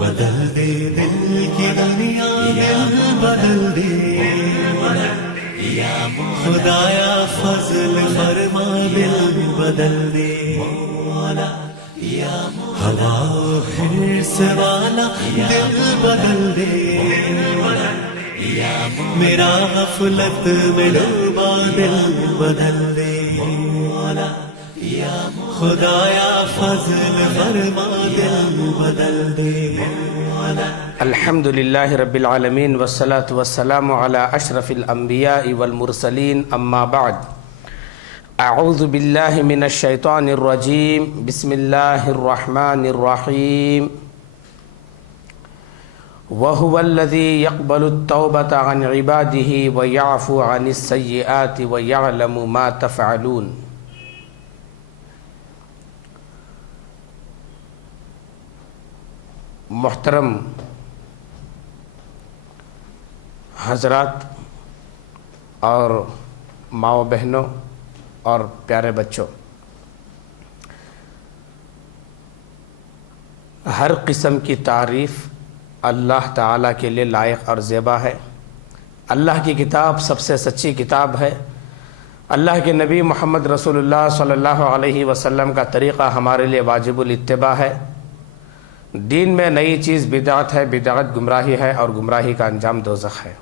بدل دے دل کی دنیا، دل بدل دے خدایا فضل فرما، دل بدل دے ہوا حرص والا، دل بدل دے میرا غفلت میں ڈوبا، دل بدل دے خدایا فضل فرما، دل بدل دے۔ الحمد للہ رب العالمین والصلاة والسلام علی اشرف الانبیاء والمرسلین، اما بعد، اعوذ باللہ من الشیطان الرجیم، بسم اللہ الرحمن الرحیم۔ وَهُوَ الَّذِي يَقْبَلُ التَّوْبَةَ عَنْ عِبَادِهِ وَيَعْفُو عَنِ السَّيِّئَاتِ وَيَعْلَمُ مَا تَفْعَلُونَ۔ محترم حضرات اور ماؤں بہنوں اور پیارے بچوں، ہر قسم کی تعریف اللہ تعالیٰ کے لیے لائق اور زیبا ہے۔ اللہ کی کتاب سب سے سچی کتاب ہے۔ اللہ کے نبی محمد رسول اللہ صلی اللہ علیہ وسلم کا طریقہ ہمارے لیے واجب الاتباع ہے۔ دین میں نئی چیز بدعت ہے، بدعت گمراہی ہے، اور گمراہی کا انجام دوزخ ہے۔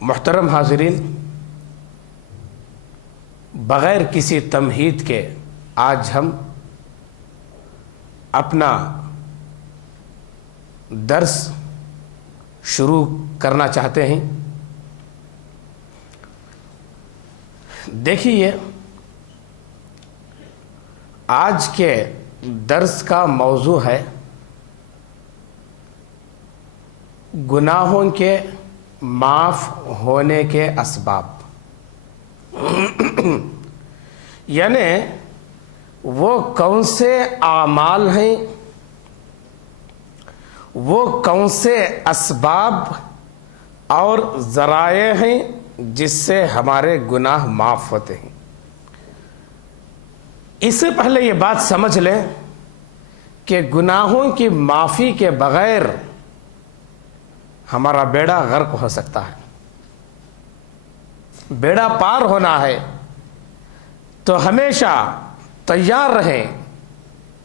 محترم حاضرین، بغیر کسی تمہید کے آج ہم اپنا درس شروع کرنا چاہتے ہیں۔ دیکھیے، آج کے درس کا موضوع ہے گناہوں کے معاف ہونے کے اسباب، یعنی وہ کون سے اعمال ہیں، وہ کون سے اسباب اور ذرائع ہیں جس سے ہمارے گناہ معاف ہوتے ہیں۔ اس سے پہلے یہ بات سمجھ لیں کہ گناہوں کی معافی کے بغیر ہمارا بیڑا غرق ہو سکتا ہے۔ بیڑا پار ہونا ہے تو ہمیشہ تیار رہیں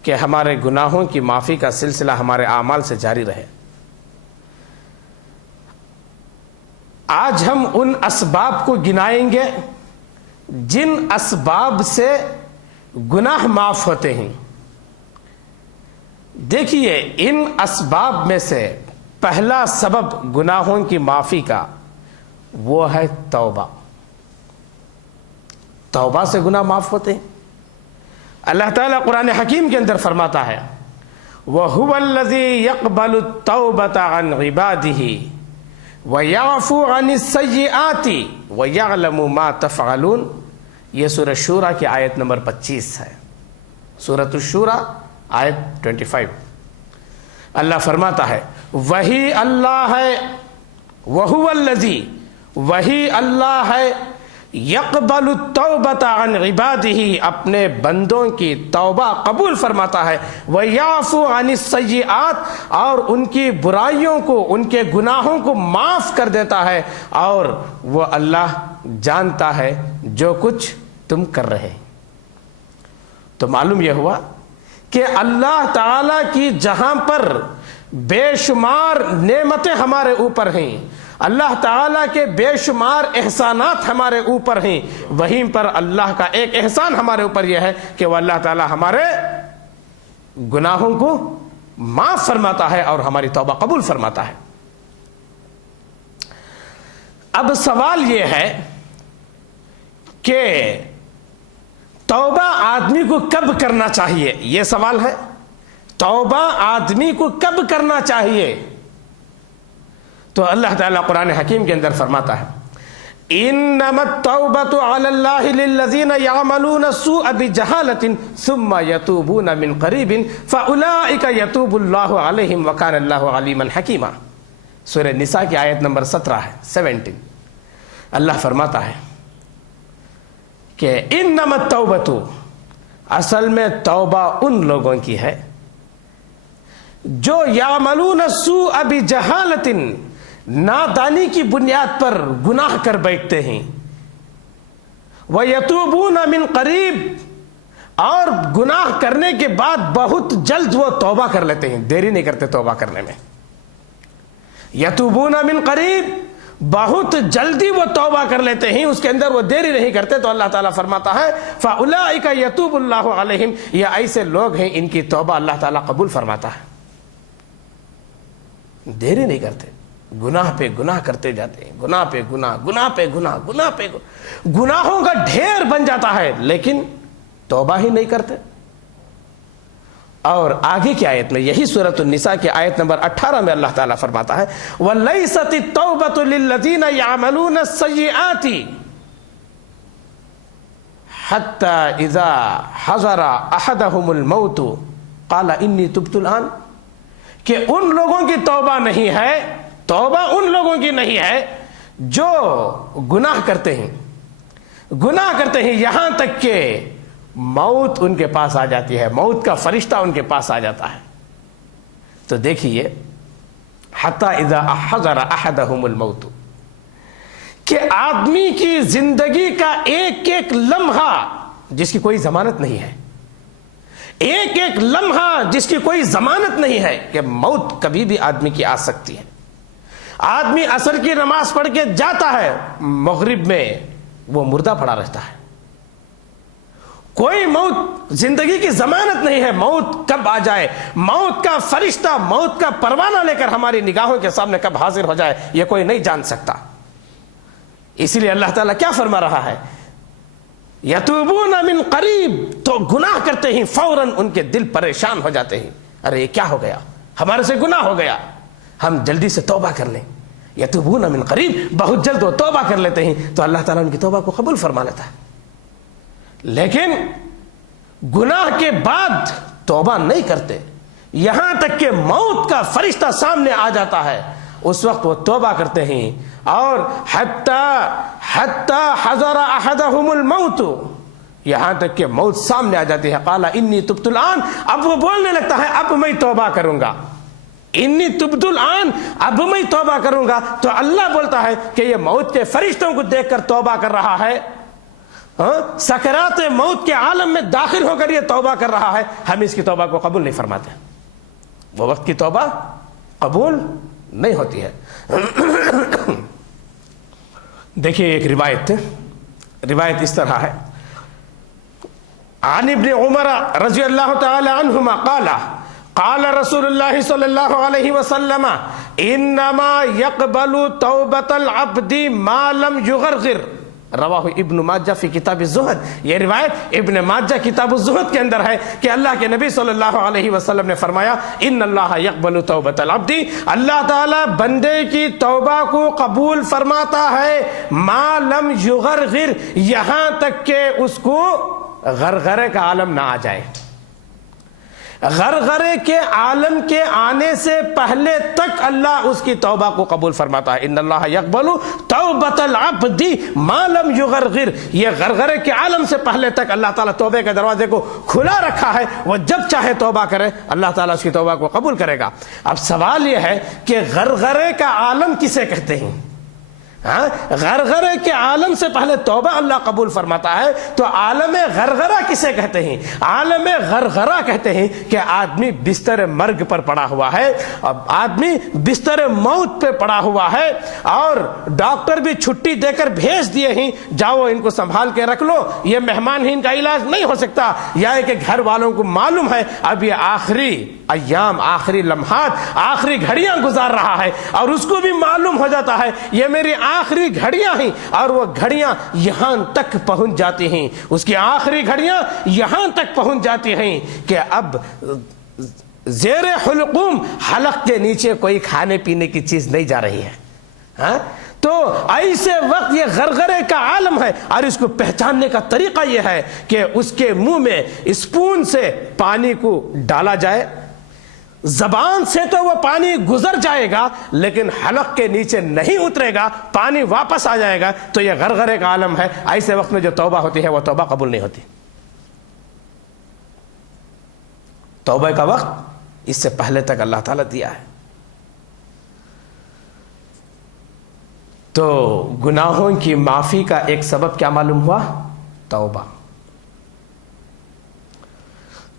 کہ ہمارے گناہوں کی معافی کا سلسلہ ہمارے اعمال سے جاری رہے۔ آج ہم ان اسباب کو گنائیں گے جن اسباب سے گناہ معاف ہوتے ہیں۔ دیکھیے، ان اسباب میں سے پہلا سبب گناہوں کی معافی کا وہ ہے توبہ۔ توبہ سے گناہ معاف ہوتے ہیں۔ اللہ تعالیٰ قرآن حکیم کے اندر فرماتا ہے وَهُوَ الَّذِي يَقْبَلُ التَّوْبَةَ عَنْ عِبَادِهِ وَيَعْفُو عَنِ السَّيِّئَاتِ وَيَعْلَمُ مَا تَفْعَلُونَ۔ یہ سورہ شورى کی آیت نمبر 25 ہے، سورۃ الشورى آیت 25۔ اللہ فرماتا ہے وہی اللہ ہے، وَهُوَ الَّذِي، وہی اللہ ہے، یقبل التوبۃ عن عبادہ، اپنے بندوں کی توبہ قبول فرماتا ہے، ویعفو عن السیئات، اور ان کی برائیوں کو، ان کے گناہوں کو معاف کر دیتا ہے، اور وہ اللہ جانتا ہے جو کچھ تم کر رہے ہیں۔ تو معلوم یہ ہوا کہ اللہ تعالی کی جہاں پر بے شمار نعمتیں ہمارے اوپر ہیں، اللہ تعالیٰ کے بے شمار احسانات ہمارے اوپر ہیں، وہیں پر اللہ کا ایک احسان ہمارے اوپر یہ ہے کہ وہ اللہ تعالیٰ ہمارے گناہوں کو معاف فرماتا ہے اور ہماری توبہ قبول فرماتا ہے۔ اب سوال یہ ہے کہ توبہ آدمی کو کب کرنا چاہیے؟ یہ سوال ہے، توبہ آدمی کو کب کرنا چاہیے؟ تو اللہ تعالیٰ قرآن حکیم کے اندر فرماتا ہے انما التوبۃ علی اللہ للذین یعملون السوء بجہالۃ ثم یتوبون من قریب فاولئک یتوب اللہ علیہم وکان اللہ علیما حکیما۔ سورہ نساء کی آیت نمبر 17 ہے، 17۔ اللہ فرماتا ہے کہ انما التوبۃ، اصل میں توبہ ان لوگوں کی ہے جو یعملون السوء بجہالۃ، نادانی کی بنیاد پر گناہ کر بیٹھتے ہیں، وَيَتُوبُونَ مِن قریب، اور گناہ کرنے کے بعد بہت جلد وہ توبہ کر لیتے ہیں، دیری نہیں کرتے توبہ کرنے میں۔ یتوبون من قریب، بہت جلدی وہ توبہ کر لیتے ہیں، اس کے اندر وہ دیری نہیں کرتے، تو اللہ تعالیٰ فرماتا ہے فَأُولَٰئِكَ يَتُوبُ اللَّهُ عَلَيْهِمْ، یہ ایسے لوگ ہیں ان کی توبہ اللہ تعالیٰ قبول فرماتا ہے۔ دیری نہیں کرتے، گناہ پہ گناہ کرتے جاتے ہیں، گناہ پہ گناہ، گناہ پہ گناہ، گناہ پہ گناہ، گناہوں کا ڈھیر بن جاتا ہے لیکن توبہ ہی نہیں کرتے۔ اور آگے کی آیت میں، یہی سورۃ النساء کی آیت نمبر 18 میں اللہ تعالیٰ فرماتا ہے وَلَيْسَتِ التَّوْبَةُ لِلَّذِينَ يَعْمَلُونَ السَّيِّئَاتِ حَتَّى إِذَا حَضَرَ أَحَدَهُمُ الْمَوْتُ قَالَ إِنِّي تُبْتُ الْآنَ، کہ ان لوگوں کی توبہ نہیں ہے، توبہ ان لوگوں کی نہیں ہے جو گناہ کرتے ہیں، گناہ کرتے ہیں یہاں تک کہ موت ان کے پاس آ جاتی ہے، موت کا فرشتہ ان کے پاس آ جاتا ہے۔ تو دیکھیے حتی اذا حضر احدہم الموت، کہ آدمی کی زندگی کا ایک ایک لمحہ جس کی کوئی ضمانت نہیں ہے، ایک ایک لمحہ جس کی کوئی ضمانت نہیں ہے کہ موت کبھی بھی آدمی کی آ سکتی ہے۔ آدمی عصر کی نماز پڑھ کے جاتا ہے، مغرب میں وہ مردہ پڑا رہتا ہے، کوئی موت زندگی کی ضمانت نہیں ہے، موت کب آ جائے، موت کا فرشتہ، موت کا پروانہ لے کر ہماری نگاہوں کے سامنے کب حاضر ہو جائے یہ کوئی نہیں جان سکتا۔ اسی لیے اللہ تعالیٰ کیا فرما رہا ہے یتوبون من قریب، تو گناہ کرتے ہیں فوراً ان کے دل پریشان ہو جاتے ہیں، ارے یہ کیا ہو گیا، ہمارے سے گناہ ہو گیا، ہم جلدی سے توبہ کر لیں۔ یتوبون من قریب، بہت جلد وہ توبہ کر لیتے ہیں تو اللہ تعالیٰ ان کی توبہ کو قبول فرما لیتا ہے۔ لیکن گناہ کے بعد توبہ نہیں کرتے، یہاں تک کہ موت کا فرشتہ سامنے آ جاتا ہے، اس وقت وہ توبہ کرتے ہیں۔ اور حتی حضر احدہم الموت، یہاں تک کہ موت سامنے آ جاتی ہے، قال انی تبت الآن، اب وہ بولنے لگتا ہے اب میں توبہ کروں گا، انی تبت الآن، اب میں توبہ کروں گا۔ تو اللہ بولتا ہے کہ یہ موت کے فرشتوں کو دیکھ کر توبہ کر رہا ہے، سکرات موت کے عالم میں داخل ہو کر یہ توبہ کر رہا ہے، ہم اس کی توبہ کو قبول نہیں فرماتے، وہ وقت کی توبہ قبول نہیں ہوتی ہے۔ دیکھیے ایک روایت اس طرح ہے، عن ابن عمر رضی اللہ تعالی عنہما قال رسول اللہ صلی اللہ علیہ وسلم انما يقبل توبۃ العبد ما لم يغرغر، رواہ ابن ماجہ فی کتاب الزہد۔ یہ روایت ابن ماجہ کتاب الزہد کے اندر ہے کہ اللہ کے نبی صلی اللہ علیہ وسلم نے فرمایا ان اللہ یقبل توبۃ العبد، اللہ تعالی بندے کی توبہ کو قبول فرماتا ہے، ما لم یغرغر، یہاں تک کہ اس کو غرغرے کا عالم نہ آ جائے، غرغرے کے عالم کے آنے سے پہلے تک اللہ اس کی توبہ کو قبول فرماتا ہے۔ ان اللہ یقبل توبۃ العبد ما لم یغرغر، یہ غرغرے کے عالم سے پہلے تک اللہ تعالیٰ توبے کے دروازے کو کھلا رکھا ہے، وہ جب چاہے توبہ کرے اللہ تعالیٰ اس کی توبہ کو قبول کرے گا۔ اب سوال یہ ہے کہ غرغرے کا عالم کسے کہتے ہیں؟ غرغرے کے عالم سے پہلے توبہ اللہ قبول فرماتا ہے، تو عالم غرغرہ کسے کہتے ہیں؟ عالم غرغرہ کہتے ہیں کہ آدمی بستر مرگ پر پڑا ہوا ہے، آدمی بستر موت پہ پڑا ہوا ہے، اور ڈاکٹر بھی چھٹی دے کر بھیج دیے ہیں، جاؤ ان کو سنبھال کے رکھ لو، یہ مہمان ہی ان کا علاج نہیں ہو سکتا، یا کہ گھر والوں کو معلوم ہے اب یہ آخری ایام، آخری لمحات، آخری گھڑیاں گزار رہا ہے، اور اس کو بھی معلوم ہو جاتا ہے یہ میری آخری گھڑیاں ہیں، اور وہ گھڑیاں یہاں تک پہنچ جاتی ہیں، اس کی آخری گھڑیاں یہاں تک پہنچ جاتی ہیں کہ اب زیر حلقوم، حلق کے نیچے کوئی کھانے پینے کی چیز نہیں جا رہی ہے۔ تو ایسے وقت یہ غرغرے کا عالم ہے، اور اس کو پہچاننے کا طریقہ یہ ہے کہ اس کے منہ میں اسپون سے پانی کو ڈالا جائے، زبان سے تو وہ پانی گزر جائے گا لیکن حلق کے نیچے نہیں اترے گا، پانی واپس آ جائے گا، تو یہ غرغرے کا عالم ہے۔ ایسے وقت میں جو توبہ ہوتی ہے وہ توبہ قبول نہیں ہوتی۔ توبہ کا وقت اس سے پہلے تک اللہ تعالیٰ دیا ہے. تو گناہوں کی معافی کا ایک سبب کیا معلوم ہوا؟ توبہ.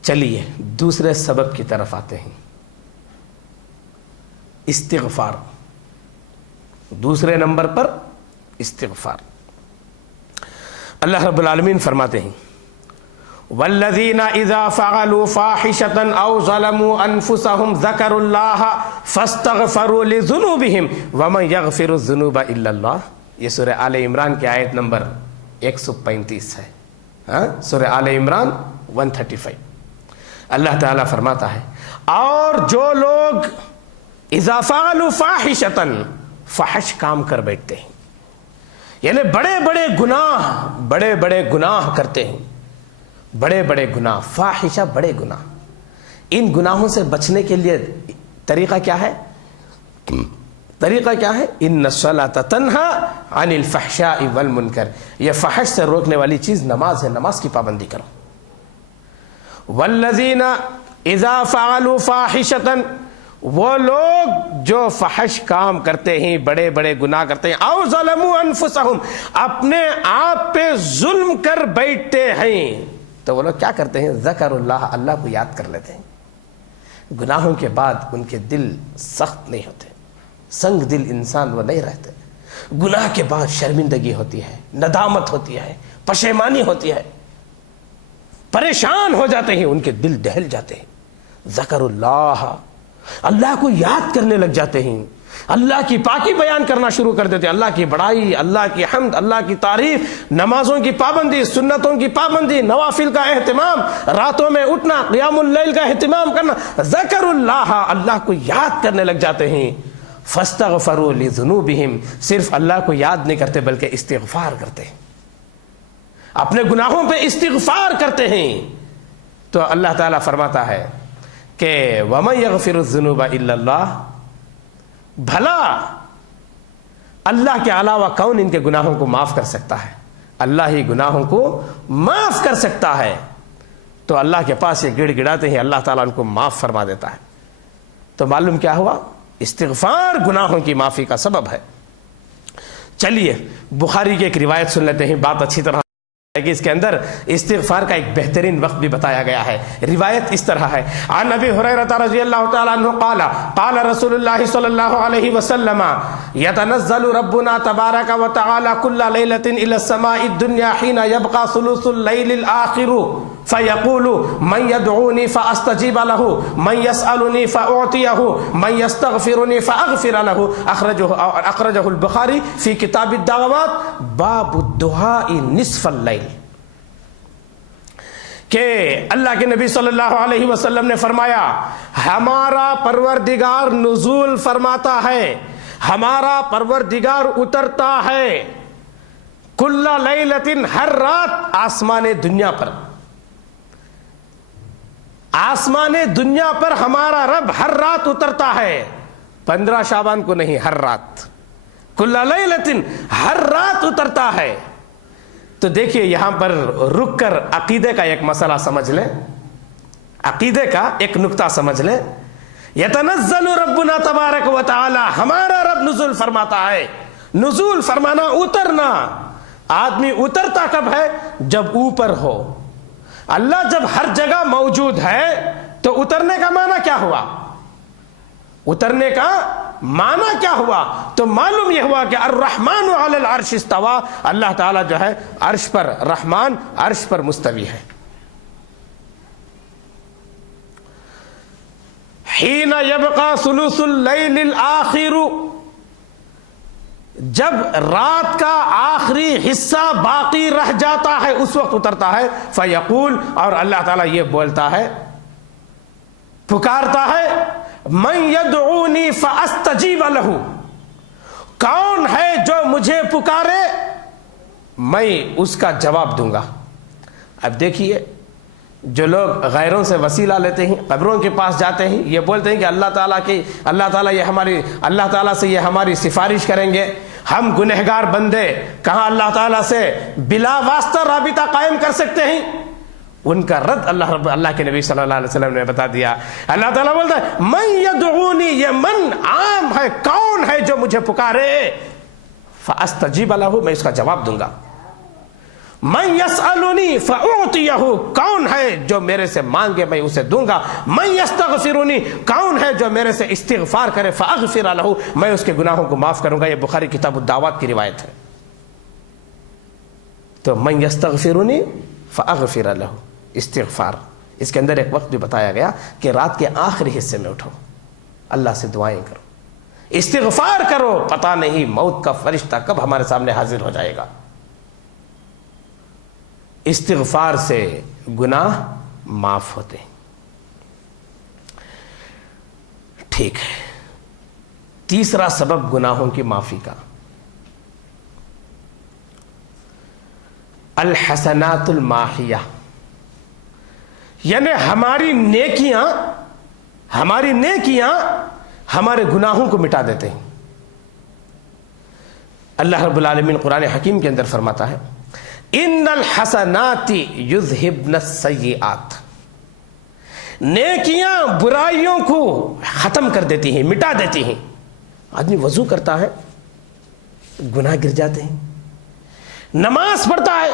چلیے دوسرے سبب کی طرف آتے ہیں، استغفار. دوسرے نمبر پر استغفار. اللہ رب العالمین فرماتے ہیں والذین اذا فعلوا فاحشة او ظلموا انفسهم ذکروا اللہ فاستغفروا لذنوبهم ومن یغفر الذنوب الا اللہ. یہ سورہ آل عمران کی آیت نمبر 135 ہے. سورہ آل عمران 135. اللہ تعالیٰ فرماتا ہے اور جو لوگ اذا فعلوا فاحشة فحش کام کر بیٹھتے ہیں، یعنی بڑے بڑے گناہ کرتے ہیں، بڑے بڑے گناہ، فاحشہ بڑے گناہ. ان گناہوں سے بچنے کے لیے طریقہ کیا ہے؟ ان الصلاۃ تنہی عن الفحشاء والمنکر. یہ فحش سے روکنے والی چیز نماز ہے، نماز کی پابندی کرو. والذین اذا فعلوا فاحشة، وہ لوگ جو فحش کام کرتے ہیں، بڑے بڑے گناہ کرتے ہیں، او ظلموا انفسهم، اپنے آپ پہ ظلم کر بیٹھتے ہیں، تو وہ لوگ کیا کرتے ہیں؟ ذکر اللہ، اللہ کو یاد کر لیتے ہیں. گناہوں کے بعد ان کے دل سخت نہیں ہوتے، سنگ دل انسان وہ نہیں رہتے. گناہ کے بعد شرمندگی ہوتی ہے، ندامت ہوتی ہے، پشیمانی ہوتی ہے، پریشان ہو جاتے ہیں، ان کے دل دہل جاتے ہیں. ذکر اللہ، اللہ کو یاد کرنے لگ جاتے ہیں، اللہ کی پاکی بیان کرنا شروع کر دیتے ہیں، اللہ کی بڑائی، اللہ کی حمد، اللہ کی تعریف، نمازوں کی پابندی، سنتوں کی پابندی، نوافل کا اہتمام، راتوں میں اٹھنا، قیام اللیل کا اہتمام کرنا. ذکر اللہ، اللہ کو یاد کرنے لگ جاتے ہیں. فاستغفروا لذنوبہم، صرف اللہ کو یاد نہیں کرتے بلکہ استغفار کرتے ہیں، اپنے گناہوں پہ استغفار کرتے ہیں. تو اللہ تعالیٰ فرماتا ہے کہ وَمَن يَغْفِرُ الذُّنُوبَ إِلَّا اللَّهُ، بھلا اللہ کے علاوہ کون ان کے گناہوں کو معاف کر سکتا ہے؟ اللہ ہی گناہوں کو معاف کر سکتا ہے. تو اللہ کے پاس یہ گڑ گڑاتے ہیں، اللہ تعالیٰ ان کو معاف فرما دیتا ہے. تو معلوم کیا ہوا؟ استغفار گناہوں کی معافی کا سبب ہے. چلیے بخاری کی ایک روایت سن لیتے ہیں، بات اچھی طرح کہ اس کے اندر استغفار کا ایک بہترین وقت بھی بتایا گیا ہے. روایت اس طرح ہے، عن ابی ہریرہ رضی اللہ تعالی عنہ قال قال رسول اللہ صلی اللہ علیہ وسلم يتنزل ربنا تبارک وتعالى كل ليلة الى السماء الدنيا حين يبقى ثلث الليل الاخر فيقول من يدعوني فاستجيب له من يسألني فاعطيه من يستغفرني فاغفر له. اخرجه البخاری في کتاب الدعوات باب الدعاء نصف اللیل. کہ اللہ کے نبی صلی اللہ علیہ وسلم نے فرمایا ہمارا پروردگار نزول فرماتا ہے، ہمارا پروردگار اترتا ہے، کل لیلۃ، ہر رات، آسمان دنیا پر. آسمان دنیا پر ہمارا رب ہر رات اترتا ہے، 15 شعبان کو نہیں، ہر رات. کل لیلۃ، ہر رات اترتا ہے. تو دیکھیے یہاں پر رک کر عقیدے کا ایک مسئلہ سمجھ لیں، عقیدے کا ایک نقطہ سمجھ لیں. یتنزل ربنا تبارک و تعالی، ہمارا رب نزول فرماتا ہے. نزول فرمانا، اترنا. آدمی اترتا کب ہے؟ جب اوپر ہو. اللہ جب ہر جگہ موجود ہے تو اترنے کا معنی کیا ہوا؟ اترنے کا معنی کیا ہوا؟ تو معلوم یہ ہوا کہ الرحمن علی العرش استوى، اللہ تعالیٰ جو ہے عرش پر، رحمان عرش پر مستوی ہے. حین یبقى ثلث اللیل الآخر، جب رات کا آخری حصہ باقی رہ جاتا ہے اس وقت اترتا ہے. فیقول، اور اللہ تعالیٰ یہ بولتا ہے، پکارتا ہے، من یدعونی فاستجیب لہ، کون ہے جو مجھے پکارے میں اس کا جواب دوں گا. اب دیکھیے جو لوگ غیروں سے وسیلہ لیتے ہیں، قبروں کے پاس جاتے ہیں، یہ بولتے ہیں کہ اللہ تعالیٰ سے یہ ہماری سفارش کریں گے، ہم گنہگار بندے کہاں اللہ تعالیٰ سے بلا واسطہ رابطہ قائم کر سکتے ہیں. ان کا رد اللہ کے نبی صلی اللہ علیہ وسلم نے بتا دیا. اللہ تعالیٰ بولتا ہے من یدعونی، یہ من عام ہے، کون ہے جو مجھے پکارے، فاستجیب لہ، میں اس کا جواب دوں گا. من یسألنی فاعطیہ، کون ہے جو میرے سے مانگے میں اسے دوں گا. من یستغفرنی، کون ہے جو میرے سے استغفار کرے، فاغفر لہ، میں اس کے گناہوں کو معاف کروں گا. یہ بخاری کتاب الدعوات کی روایت ہے. تو من یستغفرنی فاغفر لہ، استغفار. اس کے اندر ایک وقت بھی بتایا گیا کہ رات کے آخری حصے میں اٹھو، اللہ سے دعائیں کرو، استغفار کرو، پتہ نہیں موت کا فرشتہ کب ہمارے سامنے حاضر ہو جائے گا. استغفار سے گناہ معاف ہوتے ہیں. ٹھیک ہے، تیسرا سبب گناہوں کی معافی کا، الحسنات الماحیہ، یعنی ہماری نیکیاں ہمارے گناہوں کو مٹا دیتے ہیں. اللہ رب العالمین قرآن حکیم کے اندر فرماتا ہے ان الحسنات یذہبن السیئات، نیکیاں برائیوں کو ختم کر دیتی ہیں، مٹا دیتی ہیں. آدمی وضو کرتا ہے، گناہ گر جاتے ہیں. نماز پڑھتا ہے،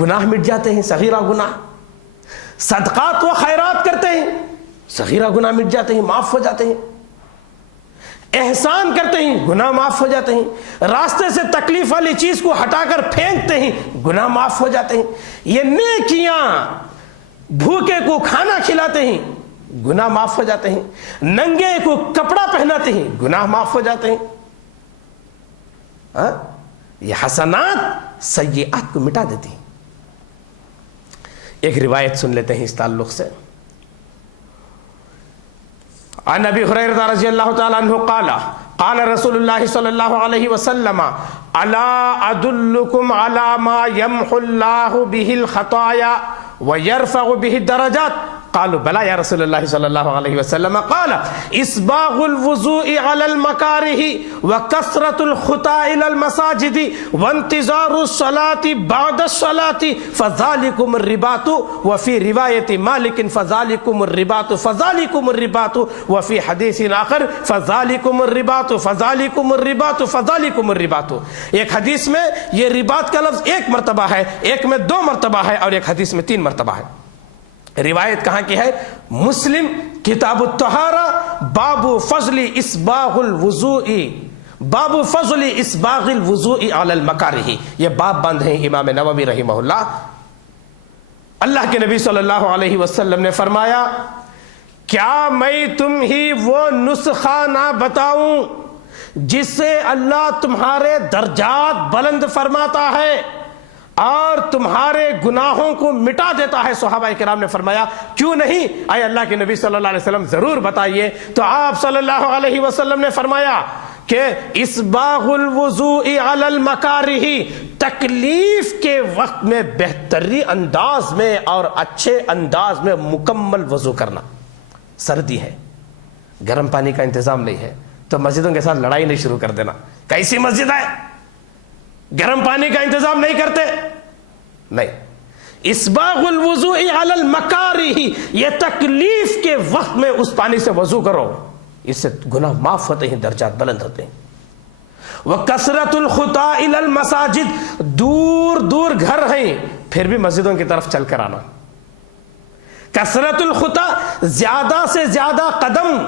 گناہ مٹ جاتے ہیں، صغیرہ گناہ. صدقات و خیرات کرتے ہیں، صغیرہ گناہ مٹ جاتے ہیں، معاف ہو جاتے ہیں. احسان کرتے ہیں، گناہ معاف ہو جاتے ہیں. راستے سے تکلیف والی چیز کو ہٹا کر پھینکتے ہیں، گناہ معاف ہو جاتے ہیں. یہ نیکیاں، بھوکے کو کھانا کھلاتے ہیں، گناہ معاف ہو جاتے ہیں. ننگے کو کپڑا پہناتے ہیں، گناہ معاف ہو جاتے ہیں. یہ حسنات سیئات کو مٹا دیتی ہیں. ایک روایت سن لیتے ہیں اس تعلق سے. عن ابی ہریرہ رضی اللہ تعالی عنہ قال قال رسول اللہ صلی اللہ علیہ وسلم الا ادلکم علی ما یمحو اللہ بہ الخطایا ویرفع بہ الدرجات قالوا بلا یا رسول اللہ صلی اللہ علیہ وسلم قال اسباغ الوضوء علی المکارہ وکثرة الخطا الی المساجد وانتظار الصلاة بعد الصلاة فذلکم الرباط وفی روایت مالک فذلکم الرباط فذلکم الرباط وفی حدیث آخر فذلکم الرباط فذلکم الرباط فذلکم الرباط. ایک حدیث میں یہ رباط کا لفظ ایک مرتبہ ہے، ایک میں 2 مرتبہ ہے، اور ایک حدیث میں 3 مرتبہ ہے. روایت کہاں کی ہے؟ مسلم کتاب الطہارہ، باب فضل اسباغ الوضوء، باب فضل اسباغ الوضوء علی المکارہ. یہ باب بند ہیں امام نووی رحمہ اللہ. اللہ کے نبی صلی اللہ علیہ وسلم نے فرمایا کیا میں تم ہی وہ نسخہ نہ بتاؤں جس سے اللہ تمہارے درجات بلند فرماتا ہے اور تمہارے گناہوں کو مٹا دیتا ہے؟ صحابہ کرام نے فرمایا کیوں نہیں اے اللہ کے نبی صلی اللہ علیہ وسلم، ضرور بتائیے. تو آپ صلی اللہ علیہ وسلم نے فرمایا کہ اسباغ الوضوء علی المکارہ، تکلیف کے وقت میں بہترین انداز میں اور اچھے انداز میں مکمل وضو کرنا. سردی ہے، گرم پانی کا انتظام نہیں ہے، تو مسجدوں کے ساتھ لڑائی نہیں شروع کر دینا. کیسی مسجد ہے گرم پانی کا انتظام نہیں کرتے؟ نہیں. اسباغ الوضوء علی المکارہ، یہ تکلیف کے وقت میں اس پانی سے وضو کرو، اس سے گناہ معاف ہوتے ہیں، درجات بلند ہوتے ہیں. وکثرۃ الخطا الی المساجد، دور دور گھر ہیں پھر بھی مسجدوں کی طرف چل کر آنا. کثرت الخطا، زیادہ سے زیادہ قدم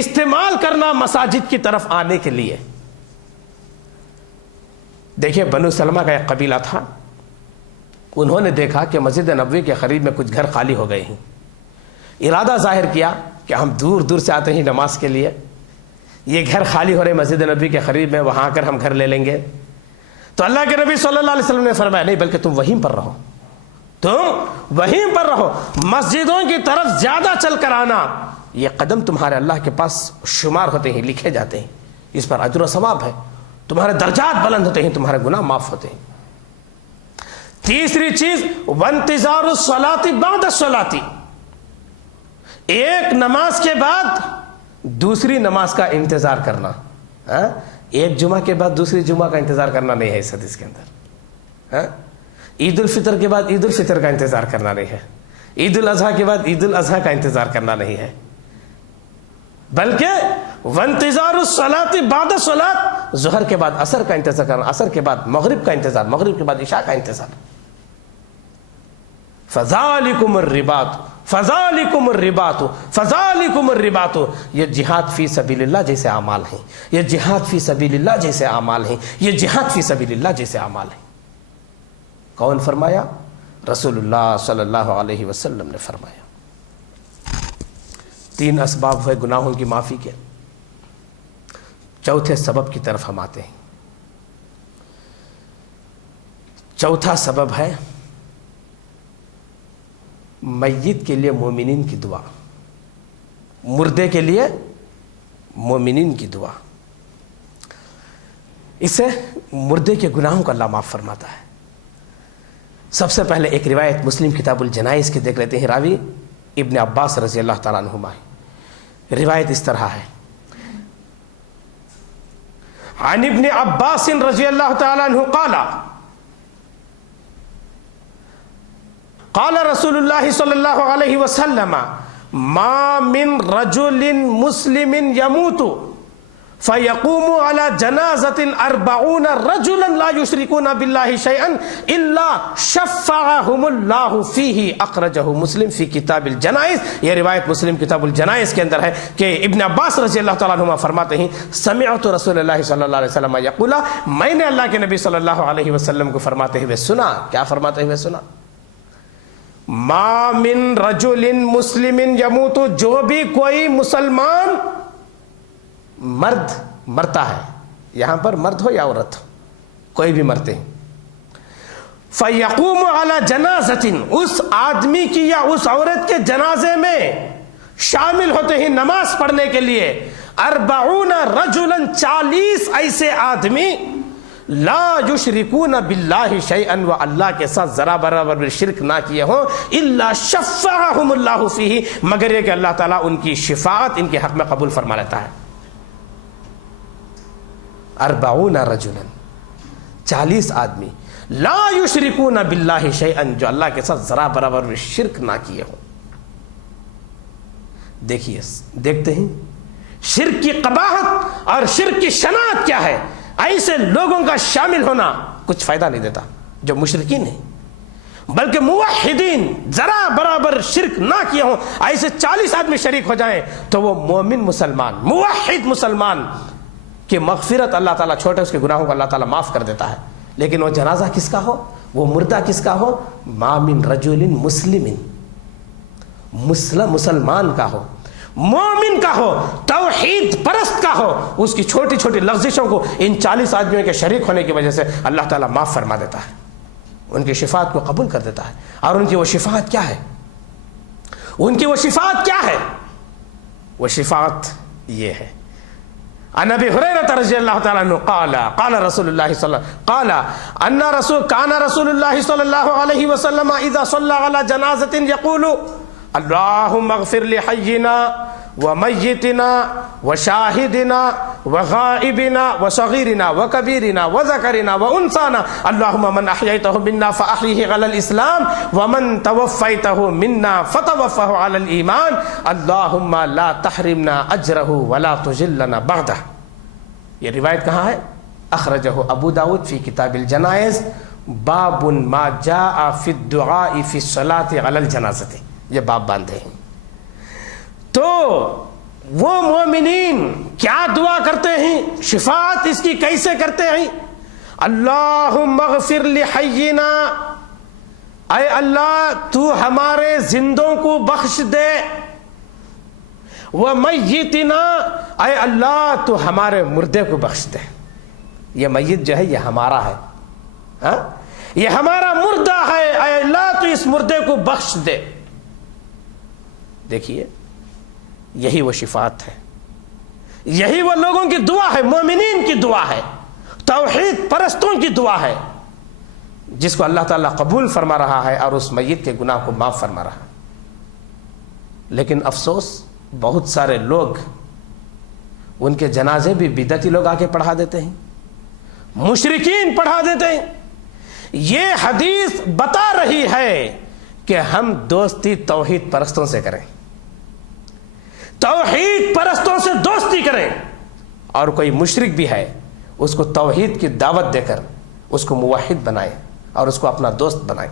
استعمال کرنا مساجد کی طرف آنے کے لیے. دیکھیں بنو سلمہ کا ایک قبیلہ تھا، انہوں نے دیکھا کہ مسجد نبوی کے قریب میں کچھ گھر خالی ہو گئے ہیں. ارادہ ظاہر کیا کہ ہم دور دور سے آتے ہیں نماز کے لیے، یہ گھر خالی ہو رہے مسجد نبوی کے قریب میں، وہاں آ کر ہم گھر لے لیں گے. تو اللہ کے نبی صلی اللہ علیہ وسلم نے فرمایا نہیں، بلکہ تم وہیں پر رہو، تم وہیں پر رہو، مسجدوں کی طرف زیادہ چل کر آنا. یہ قدم تمہارے اللہ کے پاس شمار ہوتے ہیں، لکھے جاتے ہیں، اس پر اجر و ثواب ہے، تمہارے درجات بلند ہوتے ہیں، تمہارے گناہ معاف ہوتے ہیں. تیسری چیز وانتظار الصلاۃ بعد الصلاۃ، ایک نماز کے بعد دوسری نماز کا انتظار کرنا. ایک جمعہ کے بعد دوسری جمعہ کا انتظار کرنا نہیں ہے اس حدیث کے اندر. عید الفطر کے بعد عید الفطر کا انتظار کرنا نہیں ہے. عید الاضحیٰ کے بعد عید الاضحیٰ کا انتظار کرنا نہیں ہے، بلکہ وانتظار الصلاۃ بعد الصلاۃ، ظہر کے بعد عصر کا انتظار کرنا، عصر کے بعد مغرب کا انتظار، مغرب کے بعد عشاء کا انتظار۔ فذالکم الرباط فذالکم الرباط فذالکم الرباط، یہ جہاد فی سبیل اللہ جیسے اعمال ہیں، یہ جہاد فی سبیل اللہ جیسے اعمال ہیں، یہ جہاد فی سبیل اللہ جیسے اعمال ہیں۔ کون فرمایا؟ رسول اللہ صلی اللہ علیہ وسلم نے فرمایا۔ 3 اسباب ہے گناہوں کی معافی کے، چوتھے سبب کی طرف ہم آتے ہیں۔ چوتھا سبب ہے میت کے لیے مومنین کی دعا، مردے کے لیے مومنین کی دعا۔ اس سے مردے کے گناہوں کو اللہ معاف فرماتا ہے۔ سب سے پہلے ایک روایت مسلم کتاب الجنائز کی دیکھ لیتے ہیں، راوی ابن عباس رضی اللہ تعالیٰ عنہما ہے۔ روایت اس طرح ہے، عن ابن عباس رضی اللہ تعالیٰ عنہ قال رسول اللہ صلی اللہ علیہ وسلم ما من رجل مسلم يموت فيقوم على جنازة 40 رجلا لا يشركون بالله شيئا إلا شفعهم الله فيه، اخرجه مسلم في کتاب الجنائز۔ یہ روایت مسلم کتاب الجنائز کے اندر ہے کہ ابن عباس رضی اللہ تعالیٰ عنہ فرماتے ہیں سمعت رسول اللہ صلی اللہ علیہ وسلم یقول، میں نے اللہ کے نبی صلی اللہ علیہ وسلم کو فرماتے ہوئے سنا۔ کیا فرماتے ہوئے سنا؟ ما من رجل مسلم یموت، جو بھی کوئی مسلمان مرد مرتا ہے، یہاں پر مرد ہو یا عورت ہو، کوئی بھی مرتے ہیں، فَيَقُومُ عَلَى جَنَازَةٍ، اس آدمی کی یا اس عورت کے جنازے میں شامل ہوتے ہیں نماز پڑھنے کے لیے 40 رجلا، 40 ایسے آدمی لا یشرکون باللہ شیئا، وہ اللہ کے ساتھ ذرا برابر بھی شرک نہ کیے ہوں، الا شفعہم اللہ فیہ، مگر یہ کہ اللہ تعالیٰ ان کی شفاعت ان کے حق میں قبول فرما لیتا ہے۔ 40 رجلا، 40 آدمی لا یشرکون باللہ شیئا، جو اللہ کے ساتھ ذرا برابر بھی شرک نہ کیے ہوں۔ دیکھیے، دیکھتے ہیں شرک کی قباحت اور شرک کی شناعت کیا ہے۔ ایسے لوگوں کا شامل ہونا کچھ فائدہ نہیں دیتا جو مشرکین ہیں، بلکہ موحدین ذرا برابر شرک نہ کیے ہوں، ایسے 40 آدمی شریک ہو جائیں تو وہ مومن مسلمان، موحد مسلمان کی مغفرت اللہ تعالیٰ، چھوٹے اس کے گناہوں کو اللہ تعالیٰ معاف کر دیتا ہے۔ لیکن وہ جنازہ کس کا ہو، وہ مردہ کس کا ہو؟ ما من رجل مسلم، مسلمان کا ہو، مومن کا ہو، توحید پرست کا ہو، اس کی چھوٹی چھوٹی لغزشوں کو ان 40 آدمیوں کے شریک ہونے کی وجہ سے اللہ تعالیٰ معاف فرما دیتا ہے، ان کی شفاعت کو قبول کر دیتا ہے۔ اور ان کی وہ شفاعت کیا ہے؟ ان کی وہ شفاعت کیا ہے؟ وہ شفاعت یہ ہے، عن ابی ہریرہ رضی اللہ تعالیٰ عنہ قال رسول اللہ کان رسول اللہ صلی اللہ علیہ وسلم اذا صلی علی جنازۃ یقول اللہم اغفر لحینا ومیتنا وشاہدنا وغائبنا وصغیرنا وکبیرنا وذکرنا وانثانا اللہم من احییتہ منا فاحیہ علی الاسلام ومن توفیتہ منا فتوفہ علی الایمان اللہم لا تحرمنا اجرہ ولا تجلنا بعدہ۔ یہ روایت کہاں ہے؟ اخرجہ ابو داود فی کتاب الجنائز باب ما جاء فی الدعاء فی الصلاة علی الجنازۃ، یہ باب باندھے ہیں۔ تو وہ مومنین کیا دعا کرتے ہیں، شفاعت اس کی کیسے کرتے ہیں؟ اللہم اغفر لحینا، اے اللہ تو ہمارے زندوں کو بخش دے، ومیتنا، اے اللہ تو ہمارے مردے کو بخش دے۔ یہ میت جو ہے یہ ہمارا ہے، ہاں یہ ہمارا مردہ ہے، اے اللہ تو اس مردے کو بخش دے۔ دیکھیے یہی وہ شفاعت ہے، یہی وہ لوگوں کی دعا ہے، مومنین کی دعا ہے، توحید پرستوں کی دعا ہے، جس کو اللہ تعالیٰ قبول فرما رہا ہے اور اس میت کے گناہ کو معاف فرما رہا ہے۔ لیکن افسوس بہت سارے لوگ ان کے جنازے بھی بدعتی لوگ آ کے پڑھا دیتے ہیں، مشرکین پڑھا دیتے ہیں۔ یہ حدیث بتا رہی ہے کہ ہم دوستی توحید پرستوں سے کریں، توحید پرستوں سے دوستی کریں، اور کوئی مشرک بھی ہے اس کو توحید کی دعوت دے کر اس کو موحد بنائیں اور اس کو اپنا دوست بنائیں،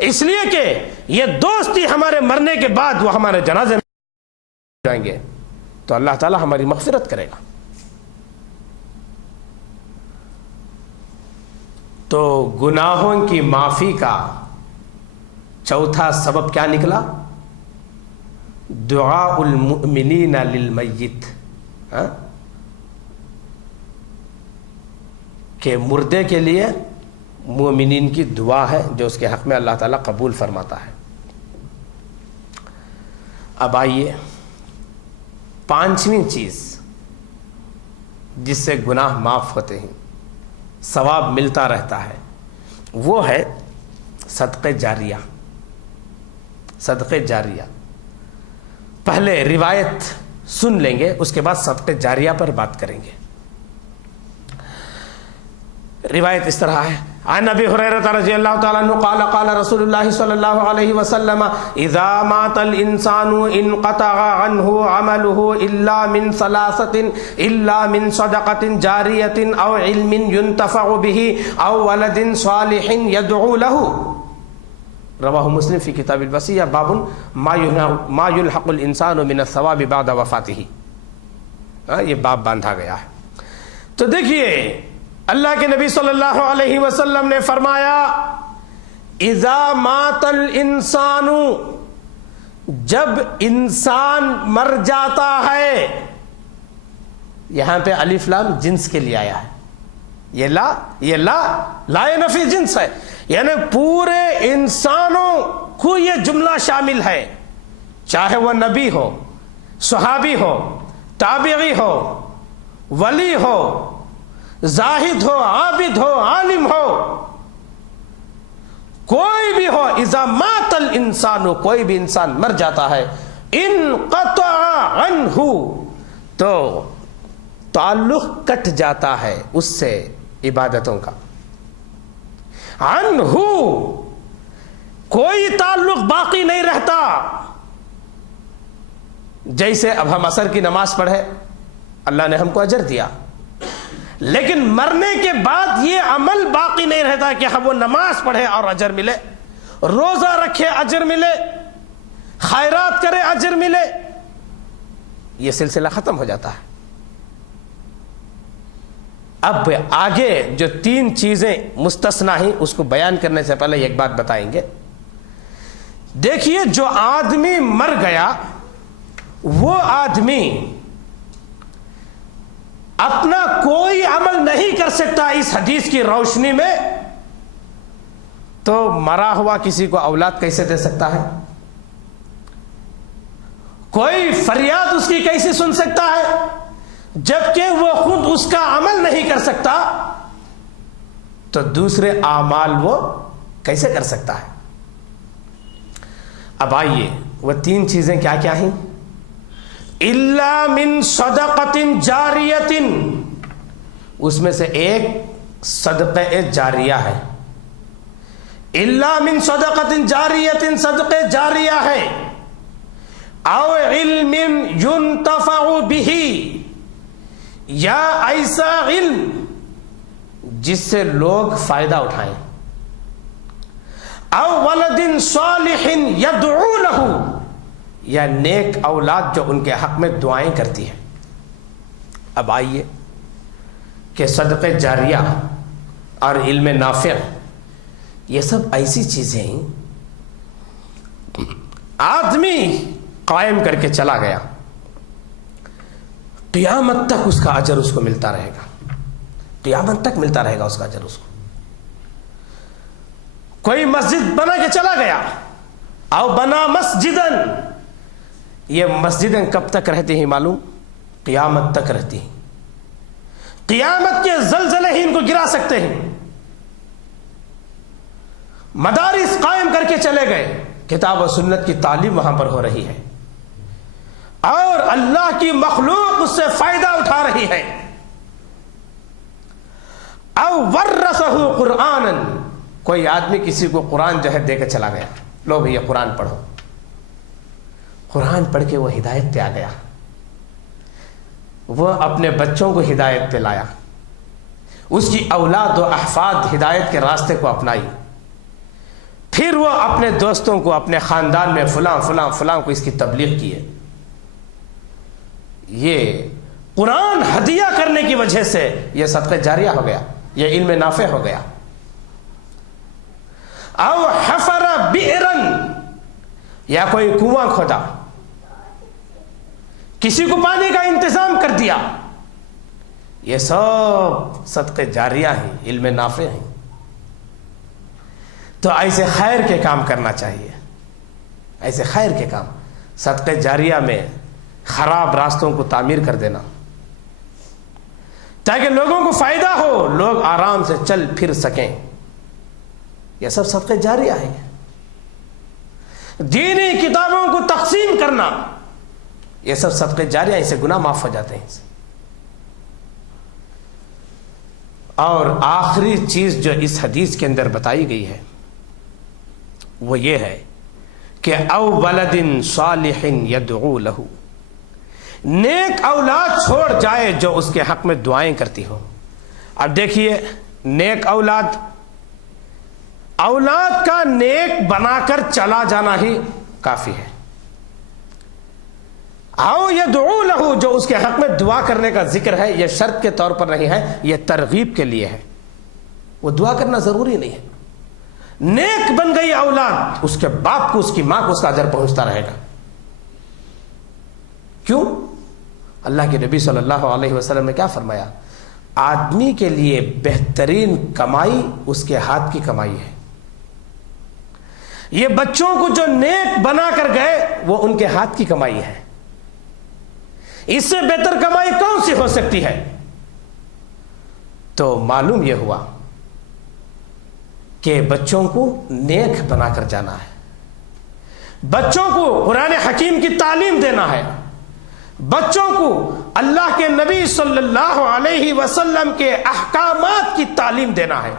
اس لیے کہ یہ دوستی ہمارے مرنے کے بعد وہ ہمارے جنازے میں جائیں گے تو اللہ تعالی ہماری مغفرت کرے گا۔ تو گناہوں کی معافی کا چوتھا سبب کیا نکلا؟ دعاء المؤمنین للمیت، کہ مردے کے لیے مومنین کی دعا ہے جو اس کے حق میں اللہ تعالیٰ قبول فرماتا ہے۔ اب آئیے پانچویں چیز جس سے گناہ معاف ہوتے ہیں، ثواب ملتا رہتا ہے، وہ ہے صدقے جاریہ۔ صدقے جاریہ، پہلے روایت سن لیں گے، اس کے بعد صدقے جاریہ پر بات کریں گے۔ روایت اس طرح ہے، عن ابی ہریرہ رضی اللہ تعالی عنہ قال قال رسول اللہ صلی اللہ علیہ وسلم اذا مات الانسان انقطع عنه عمله الا من ثلاثه الا من صدقة جاریة او علم ينتفع به او ولد صالح يدعو له، رواہ مسلم فی کتاب الوصیہ باب ما یلحق الانسان من الثواب بعد وفاته۔ یہ باب باندھا گیا ہے۔ تو دیکھیے اللہ کے نبی صلی اللہ علیہ وسلم نے فرمایا اذا مات الانسان، جب انسان مر جاتا ہے، یہاں پہ الف لام جنس کے لیے آیا ہے، یہ لا نفی جنس ہے، یعنی پورے انسانوں کو یہ جملہ شامل ہے، چاہے وہ نبی ہو، صحابی ہو، تابعی ہو، ولی ہو، زاہد ہو، عابد ہو، عالم ہو، کوئی بھی ہو، اذا مات الانسان، کوئی بھی انسان مر جاتا ہے، انقطع عنہ، تو تعلق کٹ جاتا ہے اس سے عبادتوں کا، عنہ کوئی تعلق باقی نہیں رہتا۔ جیسے اب ہم عصر کی نماز پڑھے، اللہ نے ہم کو اجر دیا، لیکن مرنے کے بعد یہ عمل باقی نہیں رہتا کہ ہم وہ نماز پڑھے اور اجر ملے، روزہ رکھے اجر ملے، خیرات کرے اجر ملے، یہ سلسلہ ختم ہو جاتا ہے۔ اب آگے جو تین چیزیں مستثنا ہیں اس کو بیان کرنے سے پہلے ایک بات بتائیں گے۔ دیکھیے جو آدمی مر گیا وہ آدمی اپنا کوئی عمل نہیں کر سکتا اس حدیث کی روشنی میں، تو مرا ہوا کسی کو اولاد کیسے دے سکتا ہے؟ کوئی فریاد اس کی کیسے سن سکتا ہے جبکہ وہ خود اس کا عمل نہیں کر سکتا؟ تو دوسرے اعمال وہ کیسے کر سکتا ہے؟ اب آئیے وہ تین چیزیں کیا کیا ہیں؟ الا من صدقۃ جاریۃ، اس میں سے ایک صدقہ جاریہ ہے۔ الا من صدقۃ جاریۃ، صدقہ جاریہ ہے، او علم ينتفع به، یا ایسا علم جس سے لوگ فائدہ اٹھائیں، او ولد صالح يدعو له، یا نیک اولاد جو ان کے حق میں دعائیں کرتی ہے۔ اب آئیے کہ صدقہ جاریہ اور علم نافع یہ سب ایسی چیزیں ہیں آدمی قائم کر کے چلا گیا، قیامت تک اس کا اجر اس کو ملتا رہے گا، قیامت تک ملتا رہے گا اس کا اجر اس کو۔ کوئی مسجد بنا کے چلا گیا، او بنا مسجدن، یہ مسجدیں کب تک رہتی ہیں معلوم؟ قیامت تک رہتی ہیں، قیامت کے زلزلے ہی ان کو گرا سکتے ہیں۔ مدارس قائم کر کے چلے گئے، کتاب و سنت کی تعلیم وہاں پر ہو رہی ہے، اور اللہ کی مخلوق اس سے فائدہ اٹھا رہی ہے۔ او ورثہ قرآنا، کوئی آدمی کسی کو قرآن جو ہے دے کے چلا گیا، لو بھیا قرآن پڑھو، قرآن پڑھ کے وہ ہدایت پہ آ گیا، وہ اپنے بچوں کو ہدایت پہ لایا، اس کی اولاد و احفاد ہدایت کے راستے کو اپنائی، پھر وہ اپنے دوستوں کو، اپنے خاندان میں فلاں فلاں فلاں کو اس کی تبلیغ کی ہے۔ یہ قرآن ہدیہ کرنے کی وجہ سے یہ صدقہ جاریہ ہو گیا، یہ علم نافع ہو گیا۔ او حفر بئرن، یا کوئی کنواں کھودا، کسی کو پانی کا انتظام کر دیا، یہ سب صدقے جاریہ ہیں، علم نافع ہیں۔ تو ایسے خیر کے کام کرنا چاہیے، ایسے خیر کے کام، صدقے جاریہ میں خراب راستوں کو تعمیر کر دینا تاکہ لوگوں کو فائدہ ہو، لوگ آرام سے چل پھر سکیں، یہ سب صدقے جاریہ ہیں۔ دینی کتابوں کو تقسیم کرنا، یہ سب صدقے جاریہ ہیں، اس سے گناہ معاف ہو جاتے ہیں۔ اور آخری چیز جو اس حدیث کے اندر بتائی گئی ہے وہ یہ ہے کہ او ولد صالح یدعو لہ، نیک اولاد چھوڑ جائے جو اس کے حق میں دعائیں کرتی ہو۔ اب دیکھیے، نیک اولاد، اولاد کا نیک بنا کر چلا جانا ہی کافی ہے۔ او یدعو لہ، جو اس کے حق میں دعا کرنے کا ذکر ہے، یہ شرط کے طور پر نہیں ہے، یہ ترغیب کے لیے ہے، وہ دعا کرنا ضروری نہیں ہے۔ نیک بن گئی اولاد، اس کے باپ کو، اس کی ماں کو اس کا اجر پہنچتا رہے گا۔ کیوں؟ اللہ کے نبی صلی اللہ علیہ وسلم نے کیا فرمایا؟ آدمی کے لیے بہترین کمائی اس کے ہاتھ کی کمائی ہے۔ یہ بچوں کو جو نیک بنا کر گئے وہ ان کے ہاتھ کی کمائی ہے، اس سے بہتر کمائی کون سی ہو سکتی ہے؟ تو معلوم یہ ہوا کہ بچوں کو نیک بنا کر جانا ہے، بچوں کو قرآن حکیم کی تعلیم دینا ہے، بچوں کو اللہ کے نبی صلی اللہ علیہ وسلم کے احکامات کی تعلیم دینا ہے،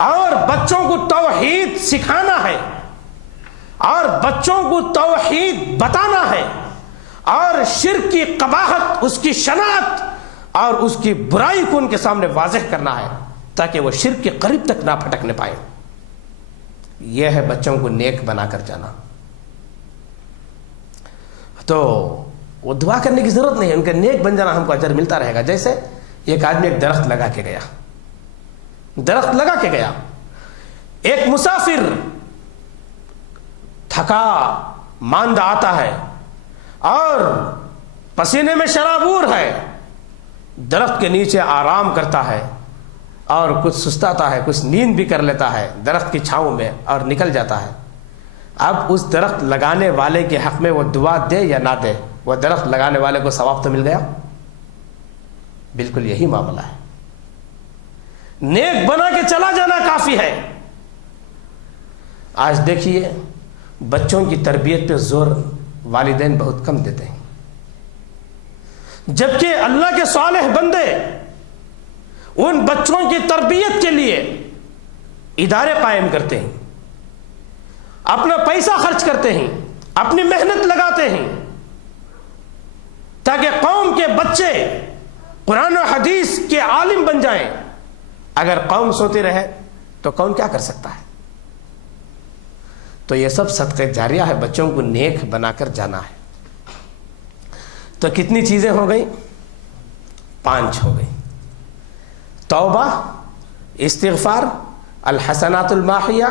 اور بچوں کو توحید سکھانا ہے، اور بچوں کو توحید بتانا ہے، اور شرک کی قباحت، اس کی شناعت اور اس کی برائی کو ان کے سامنے واضح کرنا ہے تاکہ وہ شرک کے قریب تک نہ پھٹکنے پائیں۔ یہ ہے بچوں کو نیک بنا کر جانا۔ تو وہ دعا کرنے کی ضرورت نہیں ہے، ان کا نیک بن جانا ہم کو اجر ملتا رہے گا۔ جیسے ایک آدمی ایک درخت لگا کے گیا، درخت لگا کے گیا، ایک مسافر تھکا ماندہ آتا ہے اور پسینے میں شرابور ہے، درخت کے نیچے آرام کرتا ہے اور کچھ سستاتا ہے، کچھ نیند بھی کر لیتا ہے درخت کی چھاؤں میں اور نکل جاتا ہے۔ اب اس درخت لگانے والے کے حق میں وہ دعا دے یا نہ دے، وہ درخت لگانے والے کو ثواب تو مل گیا۔ بالکل یہی معاملہ ہے، نیک بنا کے چلا جانا کافی ہے۔ آج دیکھیے بچوں کی تربیت پہ زور والدین بہت کم دیتے ہیں، جبکہ اللہ کے صالح بندے ان بچوں کی تربیت کے لیے ادارے قائم کرتے ہیں، اپنا پیسہ خرچ کرتے ہیں، اپنی محنت لگاتے ہیں تاکہ قوم کے بچے قرآن و حدیث کے عالم بن جائیں۔ اگر قوم سوتی رہے تو کون کیا کر سکتا ہے؟ تو یہ سب صدقہ جاریہ ہے، بچوں کو نیک بنا کر جانا ہے۔ تو کتنی چیزیں ہو گئی؟ 5 ہو گئی۔ توبہ، استغفار، الحسنات الماحیہ،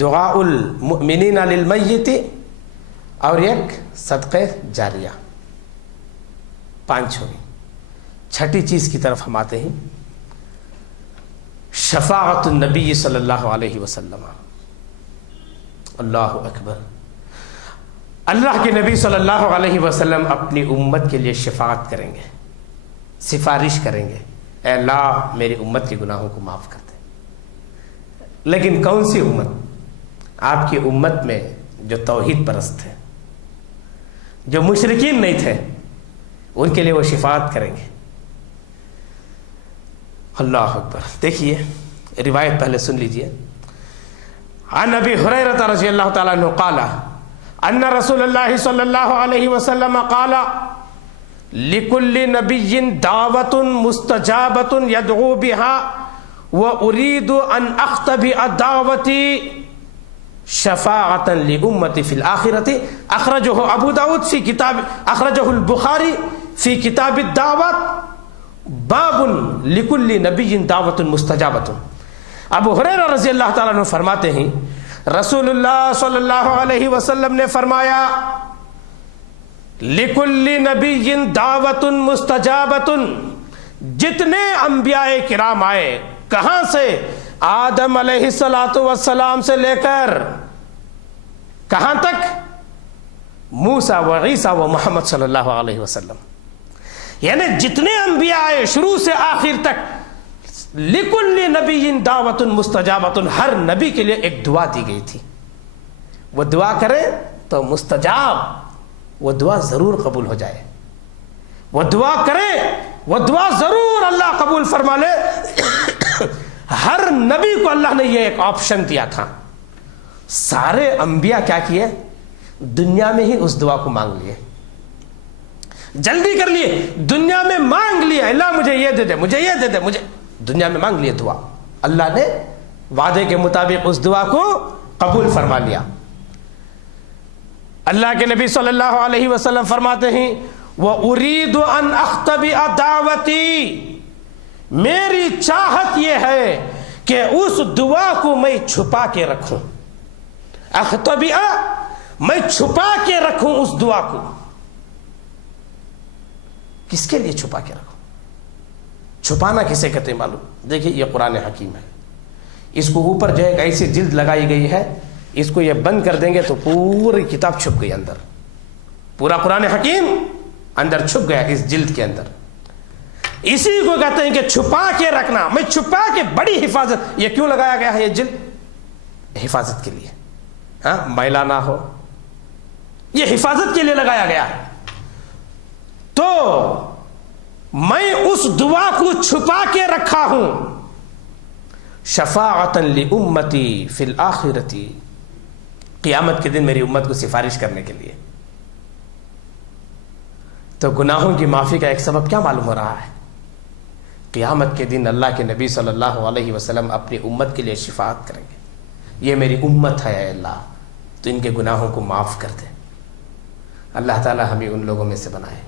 دعاء المؤمنین للمیت، اور ایک صدقہ جاریہ۔ 5 ہو گئی۔ چھٹی چیز کی طرف ہم آتے ہیں، شفاعت النبی صلی اللہ علیہ وسلم۔ اللہ اکبر، اللہ کے نبی صلی اللہ علیہ وسلم اپنی امت کے لیے شفاعت کریں گے، سفارش کریں گے، اے اللہ میری امت کے گناہوں کو معاف کر دے۔ لیکن کون سی امت؟ آپ کی امت میں جو توحید پرست تھے، جو مشرکین نہیں تھے، ان کے لیے وہ شفاعت کریں گے۔ اللہ اکبر۔ دیکھیے روایت پہلے سن لیجئے. عن ابی ہریرہ رضی اللہ تعالیٰ عنہ قال ان رسول اللہ صلی اللہ علیہ وسلم قال لکل نبی دعوت مستجابت یدعو بها وارید ان اختبئ دعوتی شفاعة لأمتی فی الآخرة. اخرجہ ابو داود فی کتاب، اخرجہ البخاری فی کتاب الدعوات باب لکل نبی دعوت مستجابت. ابو ہریرہ رضی اللہ تعالیٰ عنہ فرماتے ہیں رسول اللہ صلی اللہ علیہ وسلم نے فرمایا لکل نبی دعوت مستجابت، جتنے انبیاء کرام آئے کہاں سے؟ آدم علیہ السلام سے لے کر کہاں تک؟ موسیٰ و عیسیٰ و محمد صلی اللہ علیہ وسلم. یعنی جتنے انبیاء آئے شروع سے آخر تک، لکل نبی دعوت مستجابت، ہر نبی کے لیے ایک دعا دی گئی تھی. وہ دعا کرے تو مستجاب، وہ دعا ضرور قبول ہو جائے. وہ دعا کرے، وہ دعا ضرور اللہ قبول فرما لے. ہر نبی کو اللہ نے یہ ایک آپشن دیا تھا. سارے انبیاء کیا کیے؟ دنیا میں ہی اس دعا کو مانگ لیے، جلدی کر لیے، دنیا میں مانگ لیا اللہ مجھے یہ دے دے، مجھے یہ دے دے، مجھے دنیا میں مانگ لیے دعا. اللہ نے وعدے کے مطابق اس دعا کو قبول فرما لیا. اللہ کے نبی صلی اللہ علیہ وسلم فرماتے ہیں وَأُرِيدُ أَنْ أَخْتَبِئَ دَعْوَتِي، میری چاہت یہ ہے کہ اس دعا کو میں چھپا کے رکھوں. اختبئ، میں چھپا کے رکھوں اس دعا کو. کس کے لیے چھپا کے رکھوں؟ چھپانا کسے کہتے ہیں معلوم؟ دیکھیں یہ قرآن حکیم ہے. اس کو اوپر جو ہے ایک ایسی جلد لگائی گئی ہے، اس کو یہ بند کر دیں گے تو پوری کتاب چھپ گئی اندر. پورا قرآن حکیم اندر چھپ گیا اس جلد کے اندر. اسی کو کہتے ہیں کہ چھپا کے رکھنا. میں چھپا کے، بڑی حفاظت. یہ کیوں لگایا گیا ہے یہ جلد؟ حفاظت کے لیے، ہاں میلا نہ ہو، یہ حفاظت کے لیے لگایا گیا ہے. تو میں اس دعا کو چھپا کے رکھا ہوں شفاعۃ لامتی فی الآخرۃ، قیامت کے دن میری امت کو سفارش کرنے کے لیے. تو گناہوں کی معافی کا ایک سبب کیا معلوم ہو رہا ہے؟ قیامت کے دن اللہ کے نبی صلی اللہ علیہ وسلم اپنی امت کے لیے شفاعت کریں گے. یہ میری امت ہے اے اللہ، تو ان کے گناہوں کو معاف کر دے. اللہ تعالی ہمیں ان لوگوں میں سے بنائے.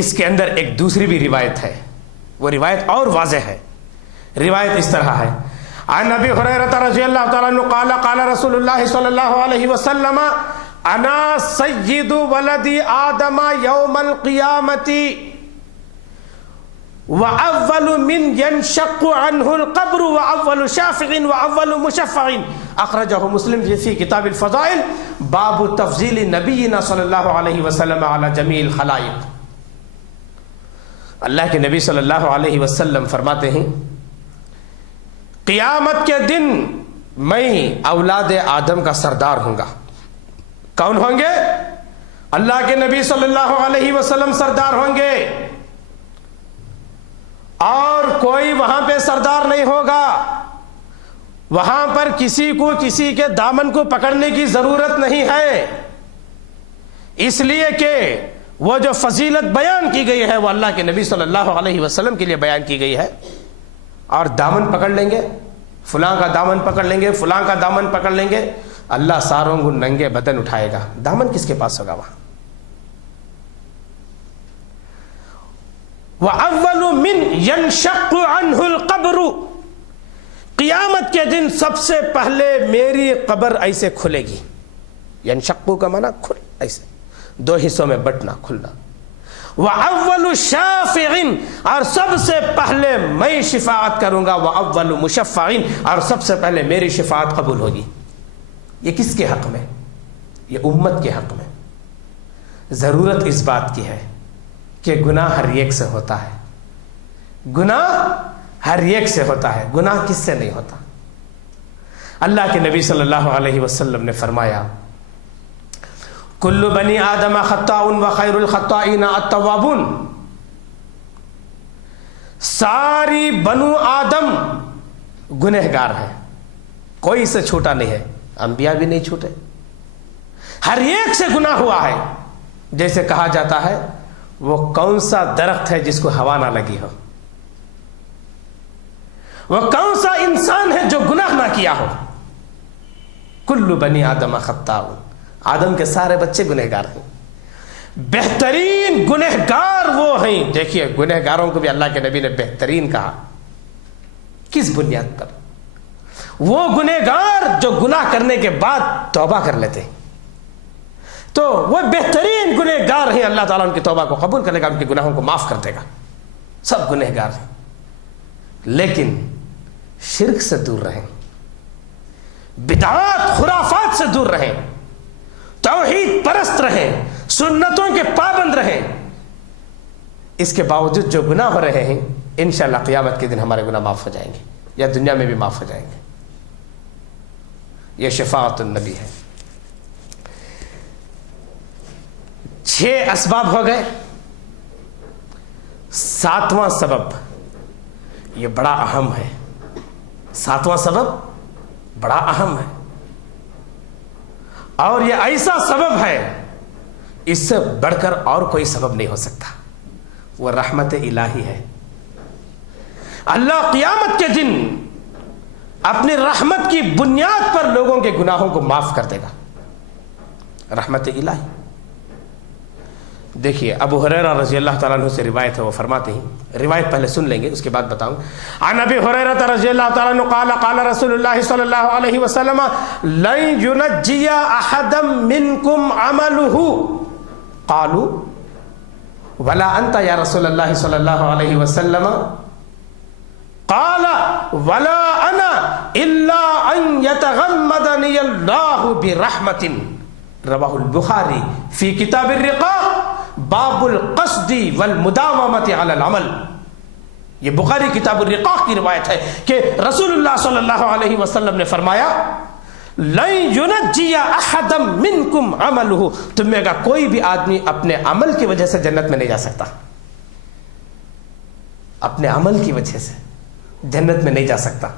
اس کے اندر ایک دوسری بھی روایت ہے، وہ روایت اور واضح ہے. روایت اس طرح ہے عن ابی ہریرہ رضی اللہ تعالیٰ عنہ قال قال رسول اللہ صلی اللہ علیہ وسلم انا سید ولد آدم یوم القیامت واول من ينشق عنه القبر واول شافع واول مشفع. اخرجہ مسلم فی کتاب الفضائل باب تفضیل نبینا صلی اللہ علیہ وسلم علی جمیع الخلائق. اللہ کے نبی صلی اللہ علیہ وسلم فرماتے ہیں قیامت کے دن میں اولاد آدم کا سردار ہوں گا. کون ہوں گے؟ اللہ کے نبی صلی اللہ علیہ وسلم سردار ہوں گے، اور کوئی وہاں پہ سردار نہیں ہوگا. وہاں پر کسی کو کسی کے دامن کو پکڑنے کی ضرورت نہیں ہے، اس لیے کہ وہ جو فضیلت بیان کی گئی ہے وہ اللہ کے نبی صلی اللہ علیہ وسلم کے لیے بیان کی گئی ہے. اور دامن پکڑ لیں گے، فلاں کا دامن پکڑ لیں گے، فلاں کا دامن پکڑ لیں گے، اللہ ساروں کو ننگے بدن اٹھائے گا. دامن کس کے پاس ہوگا وہاں؟ وَأَوَّلُ مِنْ يَنْشَقُّ عَنْهُ الْقَبْرُ، قیامت کے دن سب سے پہلے میری قبر ایسے کھلے گی. ینشقو کا معنی کھل، ایسے دو حصوں میں بٹنا، کھلنا. وَأَوَّلُ شَافِعٍ، اور سب سے پہلے میں شفاعت کروں گا. وَأَوَّلُ مُشَفَّعٍ، اور سب سے پہلے میری شفاعت قبول ہوگی. یہ کس کے حق میں؟ یہ امت کے حق میں. ضرورت اس بات کی ہے کہ گناہ ہر ایک سے ہوتا ہے، گناہ ہر ایک سے ہوتا ہے. گناہ کس سے نہیں ہوتا؟ اللہ کے نبی صلی اللہ علیہ وسلم نے فرمایا کل بنی آدم خطاء وخیر الخطائین التوابون. ساری بنو آدم گنہگار ہے، کوئی سے چھوٹا نہیں ہے، انبیاء بھی نہیں چھوٹے، ہر ایک سے گناہ ہوا ہے۔ جیسے کہا جاتا ہے وہ کون سا درخت ہے جس کو ہوا نہ لگی ہو، وہ کون سا انسان ہے جو گناہ نہ کیا ہو۔ کل بنی آدم خطاء، آدم کے سارے بچے گنہگار ہیں، بہترین گنہگار وہ ہیں۔ دیکھیے گنہگاروں کو بھی اللہ کے نبی نے بہترین کہا، کس بنیاد پر؟ وہ گنہگار جو گناہ کرنے کے بعد توبہ کر لیتے، تو وہ بہترین گنہگار ہیں، اللہ تعالیٰ ان کی توبہ کو قبول کرے گا، ان کے گناہوں کو معاف کر دے گا۔ سب گنہگار ہیں، لیکن شرک سے دور رہیں، بدعات خرافات سے دور رہیں، توحید پرست رہیں، سنتوں کے پابند رہیں۔ اس کے باوجود جو گناہ ہو رہے ہیں، انشاءاللہ قیامت کے دن ہمارے گناہ معاف ہو جائیں گے، یا دنیا میں بھی معاف ہو جائیں گے۔ یہ شفاعت النبی ہے۔ 6 اسباب ہو گئے، 7واں سبب یہ بڑا اہم ہے، 7واں سبب بڑا اہم ہے، اور یہ ایسا سبب ہے اس سے بڑھ کر اور کوئی سبب نہیں ہو سکتا، وہ رحمت الہی ہے۔ اللہ قیامت کے دن اپنی رحمت کی بنیاد پر لوگوں کے گناہوں کو معاف کر دے گا، رحمت الہی۔ دیکھیے ابو ہریرہ رضی اللہ تعالیٰ عنہ سے روایت ہے، وہ فرماتے ہیں، روایت پہلے سن لیں گے اس کے بعد بتاؤں۔ عن ابی ہریرہ رضی اللہ تعالیٰ عنہ قال قال رسول اللہ صلی اللہ علیہ وسلم لن ينجي احدا منكم عمله قالوا ولا انت یا رسول اللہ صلی اللہ علیہ وسلم قال ولا انا الا ان يتغمدني الله برحمة رواہ البخاری فی کتاب الرقاق باب القصد والمداومۃ علی العمل۔ یہ بخاری کتاب الرقاق کی روایت ہے کہ رسول اللہ صلی اللہ علیہ وسلم نے فرمایا لن ينجي احدا منکم عملہ، تم میں کا کوئی بھی آدمی اپنے عمل کی وجہ سے جنت میں نہیں جا سکتا، اپنے عمل کی وجہ سے جنت میں نہیں جا سکتا۔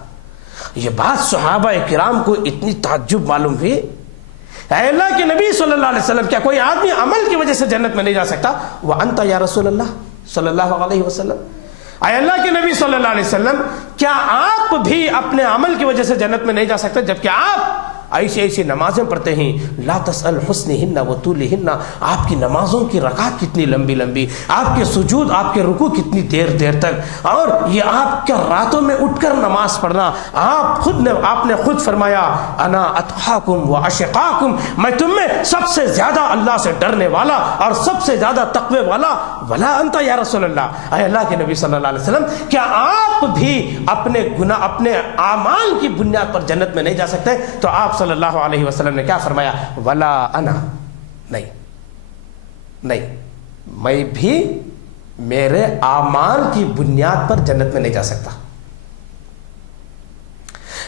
یہ بات صحابہ کرام کو اتنی تعجب معلوم ہوئی، اے اللہ کے نبی صلی اللہ علیہ وسلم کیا کوئی آدمی عمل کی وجہ سے جنت میں نہیں جا سکتا؟ وَأَنْتَ یا رسول اللہ صلی اللہ علیہ وسلم، اے اللہ کے نبی صلی اللہ علیہ وسلم کیا آپ بھی اپنے عمل کی وجہ سے جنت میں نہیں جا سکتے؟ جبکہ آپ ایسی ایسی نمازیں پڑھتے ہیں، لا تسأل حسنہن وطولہن، آپ کی نمازوں کی رکعت کتنی لمبی لمبی، آپ کے سجود، آپ کے رکوع کتنی دیر دیر تک، اور یہ آپ کیا راتوں میں اٹھ کر نماز پڑھنا، آپ نے خود فرمایا انا اتقاکم و اشقاکم، میں تم میں سب سے زیادہ اللہ سے ڈرنے والا اور سب سے زیادہ تقوی والا، ولا انت یا رسول اللہ، اے اللہ کے نبی صلی اللہ علیہ وسلم کیا آپ بھی اپنے گناہ اپنے اعمال کی بنیاد پر جنت میں نہیں جا سکتے؟ تو آپ صلی اللہ علیہ وسلم نے کیا فرمایا؟ ولا انا، نہیں میں بھی میرے اعمال کی بنیاد پر جنت میں نہیں جا سکتا،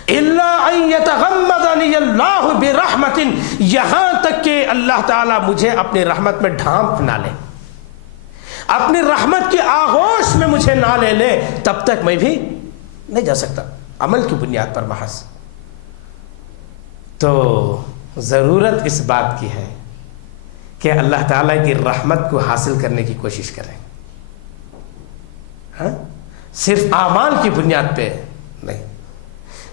الا ان یتغمدنی اللہ برحمت، یہاں تک کہ اللہ تعالیٰ مجھے اپنی رحمت میں ڈھانپ نہ لے، اپنی رحمت کی آغوش میں مجھے نہ لے لے، تب تک میں بھی نہیں جا سکتا، عمل کی بنیاد پر محض۔ تو ضرورت اس بات کی ہے کہ اللہ تعالیٰ کی رحمت کو حاصل کرنے کی کوشش کریں، ہاں؟ صرف اعمال کی بنیاد پہ نہیں،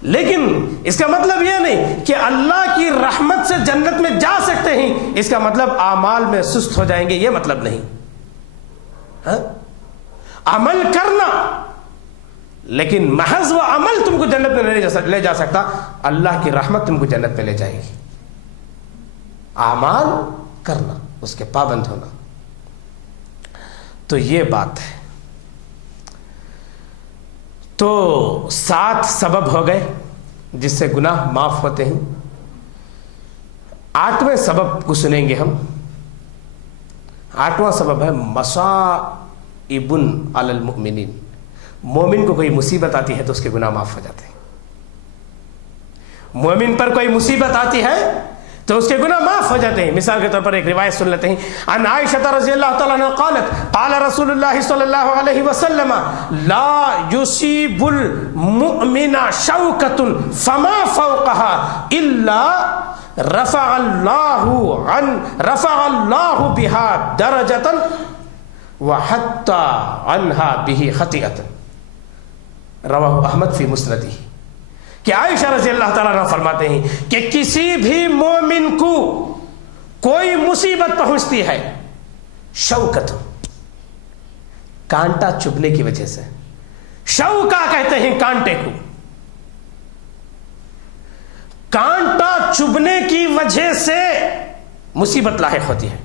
لیکن اس کا مطلب یہ نہیں کہ اللہ کی رحمت سے جنت میں جا سکتے ہیں، اس کا مطلب اعمال میں سست ہو جائیں گے، یہ مطلب نہیں، ہاں؟ عمل کرنا، لیکن محض وہ عمل تم کو جنت میں نہیں لے جا سکتا، اللہ کی رحمت تم کو جنت میں لے جائے گی۔ اعمال کرنا، اس کے پابند ہونا، تو یہ بات ہے۔ تو 7 سبب ہو گئے جس سے گناہ معاف ہوتے ہیں۔ 8ویں سبب کو سنیں گے ہم۔ 8واں سبب ہے مصائب علی المؤمنین، مومن کو کوئی مصیبت آتی ہے تو اس کے گناہ معاف ہو جاتے ہیں۔ مومن پر کوئی مصیبت آتی ہے تو اس کے گناہ معاف ہو جاتے ہیں. مثال کے طور پر ایک روایت سن لیتے ہیں. عن عائشہ رضی اللہ تعالیٰ عنہ قالت قال رسول اللہ صلی اللہ علیہ وسلم لا يصيب المؤمن شوكة فما فوقها الا رفع الله بها درجة وحتى عنها به خطيئة. رواہ احمد فی مسندہ. کہ عائشہ رضی اللہ تعالیٰ عنہ فرماتے ہیں کہ کسی بھی مومن کو کوئی مصیبت پہنچتی ہے شوکت، کانٹا چبھنے کی وجہ سے. شوکا کہتے ہیں کانٹے کو. کانٹا چبھنے کی وجہ سے مصیبت لاحق ہوتی ہے.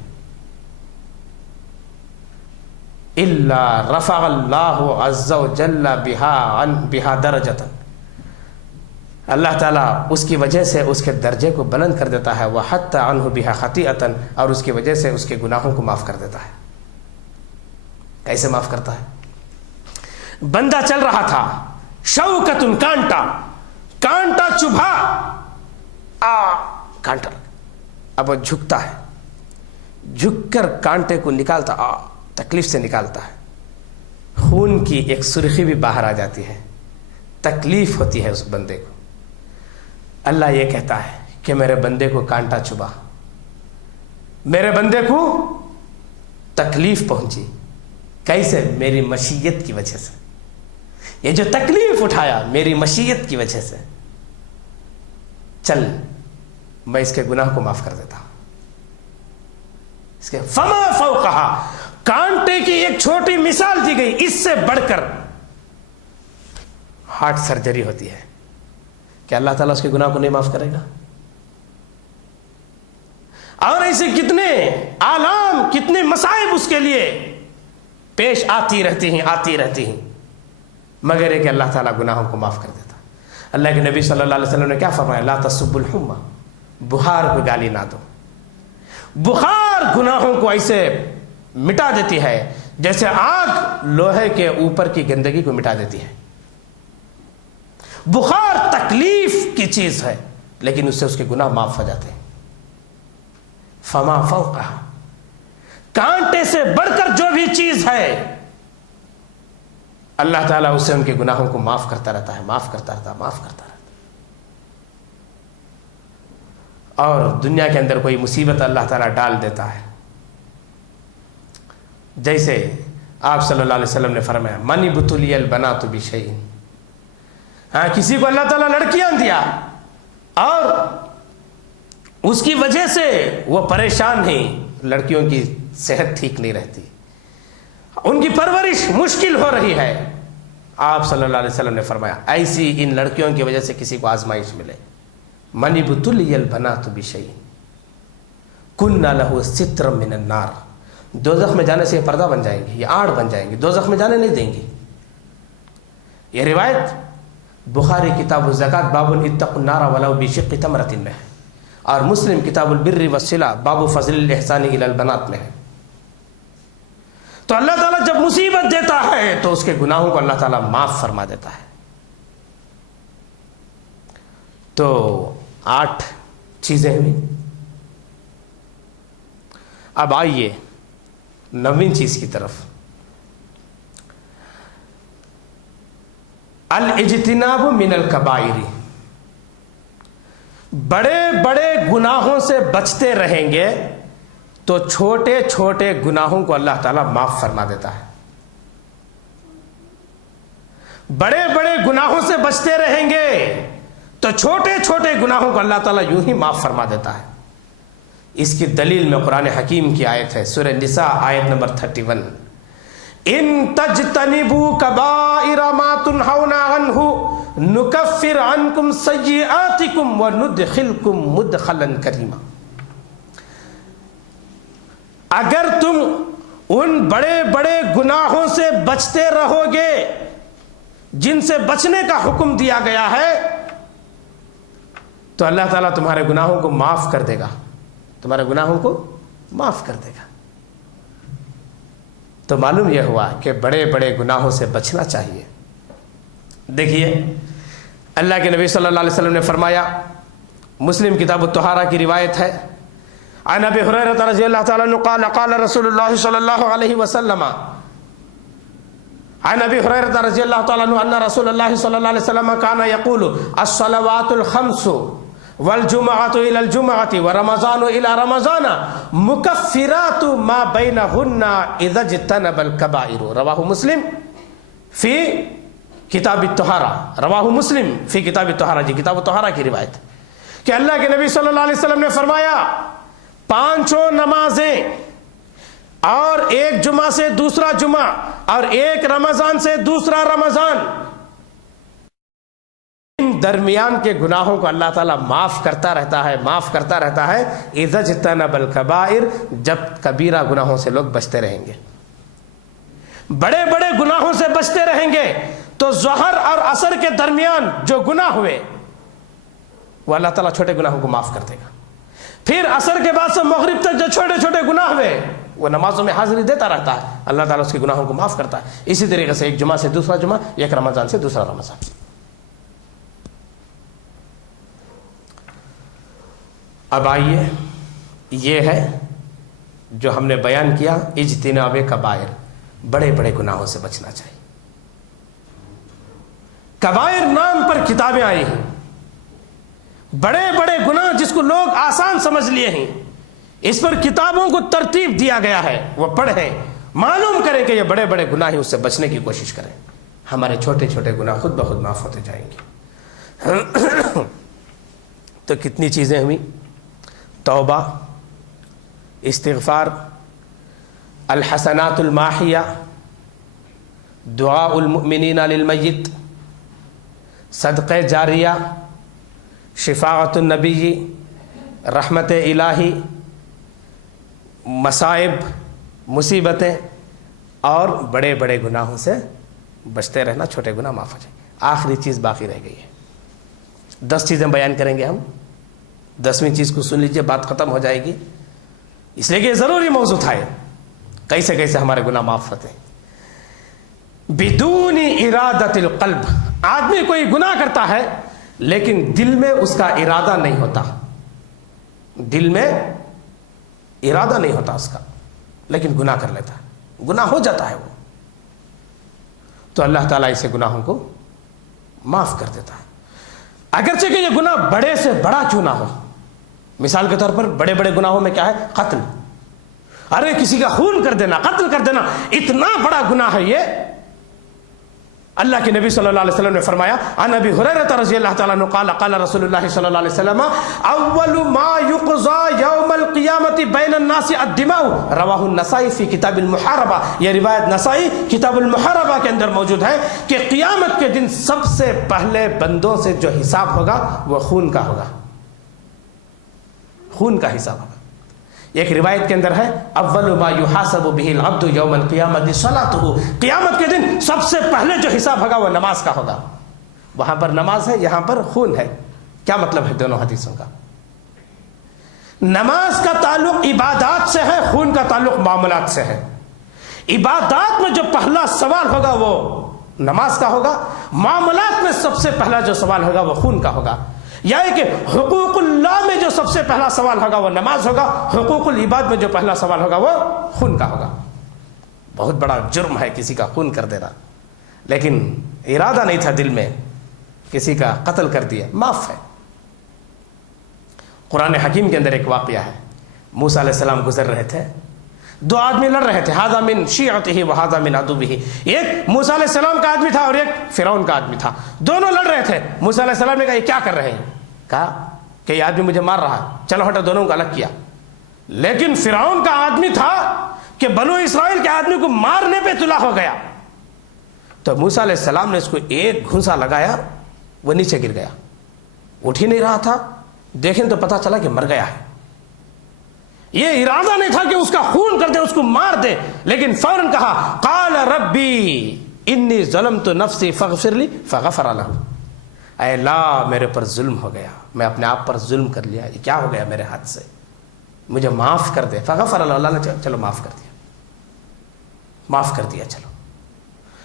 الا رفع اللہ عز وجل بها درجة، اللہ تعالیٰ اس کی وجہ سے اس کے درجے کو بلند کر دیتا ہے. وحتى عنہ بها خطیئة، اور اس کی وجہ سے اس کے گناہوں کو معاف کر دیتا ہے. کیسے معاف کرتا ہے؟ بندہ چل رہا تھا، شوکت، کانٹا چبھا، کانٹا، اب وہ جھکتا ہے، جھک کر کانٹے کو نکالتا، تکلیف سے نکالتا ہے. خون کی ایک سرخی بھی باہر آ جاتی ہے، تکلیف ہوتی ہے اس بندے کو. اللہ یہ کہتا ہے کہ میرے بندے کو کانٹا چبھا، میرے بندے کو تکلیف پہنچی. کیسے؟ میری مشیت کی وجہ سے. یہ جو تکلیف اٹھایا میری مشیت کی وجہ سے، چل میں اس کے گناہ کو معاف کر دیتا ہوں. اس کے فما فوقہا، کانٹے کی ایک چھوٹی مثال دی گئی، اس سے بڑھ کر ہارٹ سرجری ہوتی ہے. کہ اللہ تعالیٰ اس کے گناہ کو نہیں معاف کرے گا؟ اور ایسے کتنے آلام، کتنے مصائب اس کے لیے پیش آتی رہتی ہیں، مگر ہے کہ اللہ تعالیٰ گناہوں کو معاف کر دیتا. اللہ کے نبی صلی اللہ علیہ وسلم نے کیا فرمایا؟ لا تسبوا الحمى، بخار کو گالی نہ دو. بخار گناہوں کو ایسے مٹا دیتی ہے جیسے آگ لوہے کے اوپر کی گندگی کو مٹا دیتی ہے. بخار تکلیف کی چیز ہے، لیکن اس سے اس کے گناہ معاف ہو جاتے ہیں. فما فوقہا، کانٹے سے بڑھ کر جو بھی چیز ہے اللہ تعالیٰ اسے ان کے گناہوں کو معاف کرتا رہتا ہے. اور دنیا کے اندر کوئی مصیبت اللہ تعالیٰ ڈال دیتا ہے، جیسے آپ صلی اللہ علیہ وسلم نے فرمایا من ابتلی البنات بشیء، کسی کو اللہ تعالیٰ لڑکیاں دیا اور اس کی وجہ سے وہ پریشان ہیں، لڑکیوں کی صحت ٹھیک نہیں رہتی، ان کی پرورش مشکل ہو رہی ہے. آپ صلی اللہ علیہ وسلم نے فرمایا ایسی ان لڑکیوں کی وجہ سے کسی کو آزمائش ملے، من ابتلی البنات بشیء کنا لہ سترا من النار، دوزخ میں جانے سے یہ پردہ بن جائیں گی، یہ آڑ بن جائیں گی، دوزخ میں جانے نہیں دیں گی. یہ روایت بخاری کتاب الزکات باب اتقوا النار ولو بشق تمرۃ میں ہے، اور مسلم کتاب البر والصلہ باب فضل الاحسان الی البنات میں ہے. تو اللہ تعالیٰ جب مصیبت دیتا ہے تو اس کے گناہوں کو اللہ تعالیٰ معاف فرما دیتا ہے. تو 8 چیزیں ہوئی. اب آئیے 9ویں چیز کی طرف. الاجتناب من الکبائر، بڑے بڑے گناہوں سے بچتے رہیں گے تو چھوٹے چھوٹے گناہوں کو اللہ تعالیٰ معاف فرما دیتا ہے. بڑے بڑے گناہوں سے بچتے رہیں گے تو چھوٹے چھوٹے گناہوں کو اللہ تعالیٰ یوں ہی معاف فرما دیتا ہے. اس کی دلیل میں قرآن حکیم کی آیت ہے، سورہ نساء آیت نمبر 31، ان تجتنبوا کبائر ما تنہون عنہ نکفر عنکم سیئاتکم وندخلکم مدخلا کریما. اگر تم ان بڑے بڑے گناہوں سے بچتے رہو گے جن سے بچنے کا حکم دیا گیا ہے تو اللہ تعالیٰ تمہارے گناہوں کو معاف کر دے گا، تمہارے گناہوں کو معاف کر دے گا. تو معلوم یہ ہوا کہ بڑے بڑے گناہوں سے بچنا چاہیے. دیکھیے اللہ کے نبی صلی اللہ علیہ وسلم نے فرمایا مسلم کتاب الطہارہ کی روایت ہے، عن ابی ہریرہ رضی اللہ تعالیٰ عنہ قال قال رسول اللہ صلی اللہ علیہ وسلم، عن ابی ہریرہ رضی اللہ تعالیٰ عنہ ان رسول اللہ صلی اللہ علیہ وسلم کان یقول الصلوات الخمس والجمعۃ الی الجمعۃ ورمضان الی رمضان مکفرات ما بینہن اذا اجتنب الکبائر، رواہ مسلم فی کتاب الطہارہ، رواہ مسلم فی کتاب الطہارہ، جی کتاب الطہارہ کی روایت کہ اللہ کے نبی صلی اللہ علیہ وسلم نے فرمایا 5 نمازیں اور ایک جمعہ سے دوسرا جمعہ اور ایک رمضان سے دوسرا رمضان، ان درمیان کے گناہوں کو اللہ تعالیٰ معاف کرتا رہتا ہے اذا اجتنب الکبائر، جب کبیرہ گناہوں سے لوگ بچتے رہیں گے، بڑے بڑے گناہوں سے بچتے رہیں گے تو ظہر اور عصر کے درمیان جو گناہ ہوئے وہ اللہ تعالیٰ چھوٹے گناہوں کو معاف کر دے گا، پھر عصر کے بعد سے مغرب تک جو چھوٹے چھوٹے گناہ ہوئے وہ نمازوں میں حاضری دیتا رہتا ہے، اللہ تعالیٰ اس کے گناہوں کو معاف کرتا ہے۔ اسی طریقے سے ایک جمعہ سے دوسرا جمعہ، ایک رمضان سے دوسرا رمضان۔ اب آئیے، یہ ہے جو ہم نے بیان کیا، اجتناب کبائر، بڑے بڑے گناہوں سے بچنا چاہیے۔ کبائر نام پر کتابیں آئی ہیں، بڑے بڑے گناہ جس کو لوگ آسان سمجھ لیے ہیں، اس پر کتابوں کو ترتیب دیا گیا ہے، وہ پڑھیں، معلوم کریں کہ یہ بڑے بڑے گناہ ہیں، اس سے بچنے کی کوشش کریں، ہمارے چھوٹے چھوٹے گناہ خود بخود معاف ہوتے جائیں گے۔ تو کتنی چیزیں ہوئی، توبہ، استغفار، الحسنات الماحیہ، دعاء المؤمنین للمیت، صدقہ جاریہ، شفاعت النبی، رحمت الہی، مصائب، مصیبتیں، اور بڑے بڑے گناہوں سے بچتے رہنا، چھوٹے گناہ معاف ہو جائیں۔ آخری چیز باقی رہ گئی ہے، 10 چیزیں بیان کریں گے ہم، 10ویں چیز کو سن لیجئے، بات ختم ہو جائے گی، اس لیے کہ ضروری موضوع تھا، کیسے کیسے ہمارے گناہ معاف ہوتے ہیں۔ بدون ارادت القلب، آدمی کوئی گناہ کرتا ہے لیکن دل میں اس کا ارادہ نہیں ہوتا، دل میں ارادہ نہیں ہوتا اس کا، لیکن گناہ کر لیتا ہے، گناہ ہو جاتا ہے وہ، تو اللہ تعالیٰ اسے گناہوں کو معاف کر دیتا ہے، اگرچہ کہ یہ گناہ بڑے سے بڑا کیوں نہ ہو۔ مثال کے طور پر بڑے بڑے گناہوں میں کیا ہے؟ قتل، ارے کسی کا خون کر دینا، قتل کر دینا، اتنا بڑا گناہ ہے یہ۔ اللہ کے نبی صلی اللہ علیہ وسلم نے فرمایا، عن ابی ہریرہ رضی اللہ تعالیٰ عنہ قال قال رسول اللہ صلی اللہ علیہ وسلم اول ما يقضى یوم القیامت بین الناس الدماء، رواہ النسائی فی کتاب المحاربہ، یہ روایت نسائی کتاب المحاربہ کے اندر موجود ہے کہ قیامت کے دن سب سے پہلے بندوں سے جو حساب ہوگا وہ خون کا ہوگا، خون کا حساب ہوگا۔ ایک روایت کے اندر ہے اول ما یحاسب به العبد یوم القیامت صلاته، قیامت کے دن سب سے پہلے جو حساب ہوگا وہ نماز کا ہوگا، وہاں پر نماز ہے، یہاں پر خون ہے، کیا مطلب ہے دونوں حدیثوں کا؟ نماز کا تعلق عبادات سے ہے، خون کا تعلق معاملات سے ہے۔ عبادات میں جو پہلا سوال ہوگا وہ نماز کا ہوگا، معاملات میں سب سے پہلا جو سوال ہوگا وہ خون کا ہوگا، یعنی کہ حقوق اللہ میں جو سب سے پہلا سوال ہوگا وہ نماز ہوگا، حقوق العباد میں جو پہلا سوال ہوگا وہ خون کا ہوگا۔ بہت بڑا جرم ہے کسی کا خون کر دینا، لیکن ارادہ نہیں تھا دل میں، کسی کا قتل کر دیا، معاف ہے۔ قرآن حکیم کے اندر ایک واقعہ ہے، موسیٰ علیہ السلام گزر رہے تھے، 2 آدمی لڑ رہے تھے، ھذا من شیعتہ وھذا من عدوہ، ایک موسیٰ علیہ السلام کا آدمی تھا اور ایک فرعون کا آدمی تھا، دونوں لڑ رہے تھے۔ موسیٰ علیہ السلام نے کہا یہ کیا کر رہے ہیں؟ کہا کہ یہ آدمی مجھے مار رہا ہے، چلو ہٹو، دونوں کو الگ کیا۔ لیکن فرعون کا آدمی تھا کہ بنو اسرائیل کے آدمی کو مارنے پہ تلا ہو گیا، تو موسیٰ علیہ السلام نے اس کو ایک گھونسا لگایا، وہ نیچے گر گیا، اٹھ ہی نہیں رہا تھا، دیکھیں تو پتا چلا کہ مر گیا ہے۔ یہ ارادہ نہیں تھا کہ اس کا خون کر دے، اس کو مار دے، لیکن فوراً کہا قال ربی انی ظلمت نفسی فاغفر لی فغفر لہ، اے اللہ میرے پر ظلم ہو گیا، میں اپنے آپ پر ظلم کر لیا، یہ کیا ہو گیا میرے ہاتھ سے، مجھے معاف کر دے۔ فغفر لہ، اللہ نے چلو معاف کر دیا، معاف کر دیا۔ چلو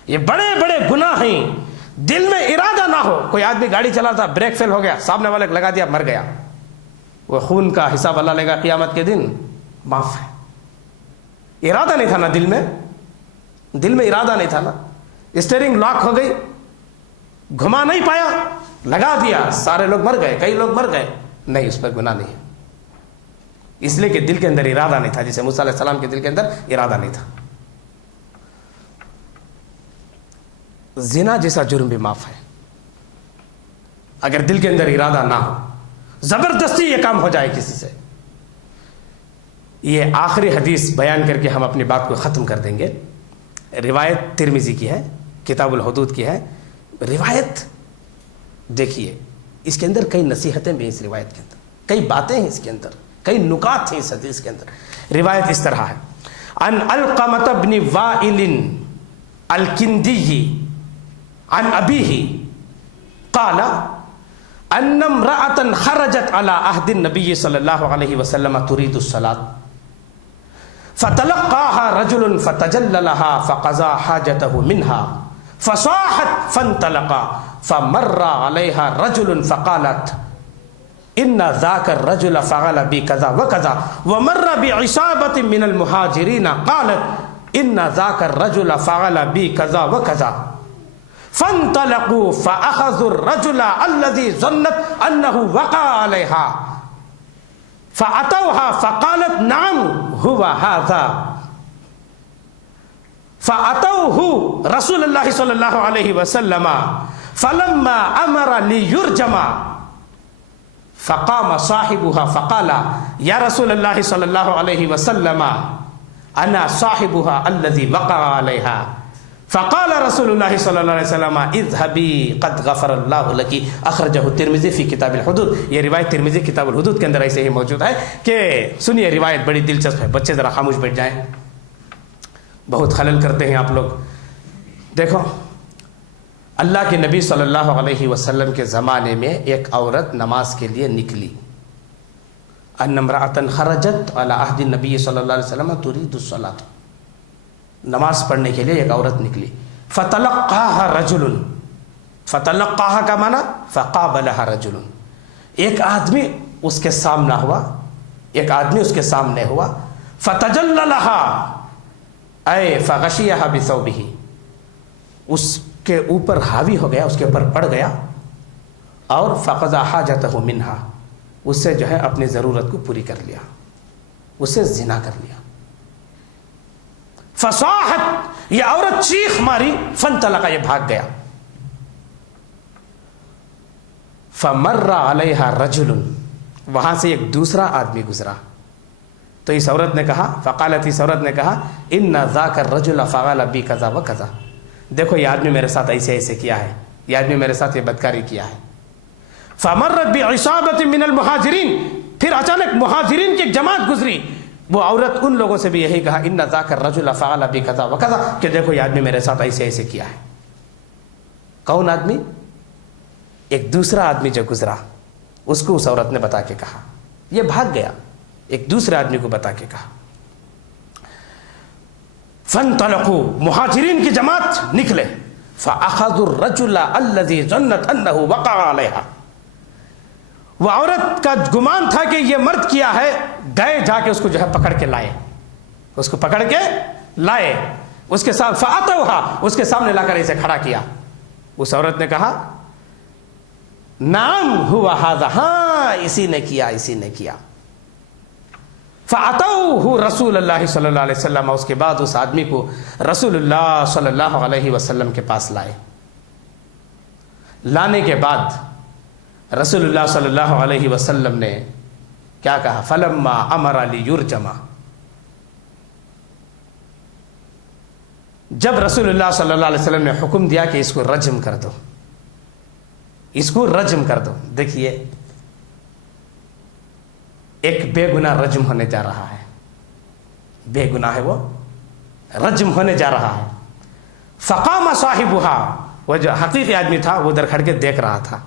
یہ بڑے بڑے گناہ ہیں، دل میں ارادہ نہ ہو، کوئی آدمی گاڑی چلا تھا، بریک فیل ہو گیا، سامنے والے کو لگا دیا، مر گیا، وہ خون کا حساب اللہ لے گا قیامت کے دن، معاف ہے۔ ارادہ نہیں تھا نا دل میں ارادہ نہیں تھا نا، اسٹیئرنگ لاک ہو گئی، گھما نہیں پایا، لگا دیا، سارے لوگ مر گئے، کئی لوگ مر گئے، نہیں، اس پر گناہ نہیں ہے، اس لیے کہ دل کے اندر ارادہ نہیں تھا، جسے موسیٰ علیہ السلام کے دل کے اندر ارادہ نہیں تھا۔ زنا جیسا جرم بھی معاف ہے اگر دل کے اندر ارادہ نہ ہو، زبردستی یہ کام ہو جائے کسی سے۔ یہ آخری حدیث بیان کر کے ہم اپنی بات کو ختم کر دیں گے۔ روایت ترمذی کی ہے، کتاب الحدود کی ہے۔ روایت دیکھیے، اس کے اندر کئی نصیحتیں بھی ہیں، اس روایت کے اندر کئی باتیں ہیں، اس کے اندر کئی نکات ہیں اس حدیث کے اندر۔ روایت اس طرح ہے، عن علقمۃ بن وائل الکندی عن ابیہ قال ان امرأة خرجت على عهد النبي صلی اللہ علیہ وسلم تريد الصلاة فتلقاها رجل فتجللها فقضى حاجته منها فصاحت فانطلقا فمر عليها رجل فقالت ان ذاك الرجل فعل بي كذا وكذا ومر بعصابة من المهاجرين قالت ان ذاك الرجل فعل بي كذا وكذا فانطلقوا فأخذوا الرجل الذي ظنت أنه وقع عليها فأتوها فقالت نعم هو هذا فأتوه رسول الله صلى الله عليه وسلم فلما أمر ليرجم فقام صاحبها فقال يا رسول الله صلى الله عليه وسلم أنا صاحبها الذي وقع عليها فقال رسول اللہ صلی اللہ علیہ وسلم اذهبی قد غفر اللہ لکی، اخرجہ ترمذی فی کتاب الحدود۔ یہ روایت ترمذی کتاب الحدود کے اندر ایسے ہی موجود ہے کہ سنیے، روایت بڑی دلچسپ ہے۔ بچے ذرا خاموش بیٹھ جائیں، بہت خلل کرتے ہیں آپ لوگ۔ دیکھو، اللہ کے نبی صلی اللہ علیہ وسلم کے زمانے میں ایک عورت نماز کے لیے نکلی، ان امرأة خرجت علی عہد النبی صلی اللہ علیہ وسلم تريد الصلاة، نماز پڑھنے کے لیے ایک عورت نکلی۔ فتلقاها رجل، فتلقاها کا معنی فقابلها رجل، ایک آدمی اس کے سامنا ہوا، ایک آدمی اس کے سامنے ہوا۔ فتجللها اے فغشیها بثوبه، اس کے اوپر حاوی ہو گیا، اس کے اوپر پڑ گیا، اور فقضى حاجته منها، اس سے جو ہے اپنی ضرورت کو پوری کر لیا، اس سے زنا کر لیا۔ فصاحت، یہ عورت چیخ ماری، فانطلقا، یہ بھاگ گیا۔ فمر علیہا رجل، وہاں سے ایک دوسرا آدمی گزرا، تو اس عورت نے کہا، فقالت، اس عورت نے کہا، ان ذاک الرجل فعل بی کذا و کذا، دیکھو یہ آدمی میرے ساتھ ایسے ایسے کیا ہے، یہ آدمی میرے ساتھ یہ بدکاری کیا ہے۔ فمرت بعصابۃ من المہاجرین، پھر اچانک مہاجرین کی ایک جماعت گزری، وہ عورت ان لوگوں سے بھی یہی کہا، ان ذاک الرجل فعل بی کذا و کذا، کہ دیکھو یہ آدمی میرے ساتھ ایسے ایسے کیا ہے۔ کون آدمی؟ ایک دوسرا آدمی جو گزرا، اس کو اس عورت نے بتا کے کہا، یہ بھاگ گیا، ایک دوسرے آدمی کو بتا کے کہا۔ فانطلقوا، مہاجرین کی جماعت نکلے، فاخذوا الرجل الذي ظنت انه وقع عليها، وہ عورت کا گمان تھا کہ یہ مرد کیا ہے، گئے جا کے اس کو جو ہے پکڑ کے لائے، اس کو پکڑ کے لائے، اس کے ساتھ فاتوها، اس کے سامنے لا کر اسے کھڑا کیا۔ اس عورت نے کہا، نعم ہوا ھذا، ہاں اسی نے کیا، اسی نے کیا۔ فاتوه رسول اللہ صلی اللہ علیہ وسلم، اس کے بعد اس آدمی کو رسول اللہ صلی اللہ علیہ وسلم کے پاس لائے۔ لانے کے بعد رسول اللہ صلی اللہ علیہ وسلم نے کیا کہا؟ فلما امر لیرجم، جب رسول اللہ صلی اللہ علیہ وسلم نے حکم دیا کہ اس کو رجم کر دو، اس کو رجم کر دو۔ دیکھیے، ایک بے گناہ رجم ہونے جا رہا ہے، بے گناہ ہے، وہ رجم ہونے جا رہا ہے۔ فقام صاحبها، وہ جو حقیقی آدمی تھا وہ ادھر کھڑ کے دیکھ رہا تھا،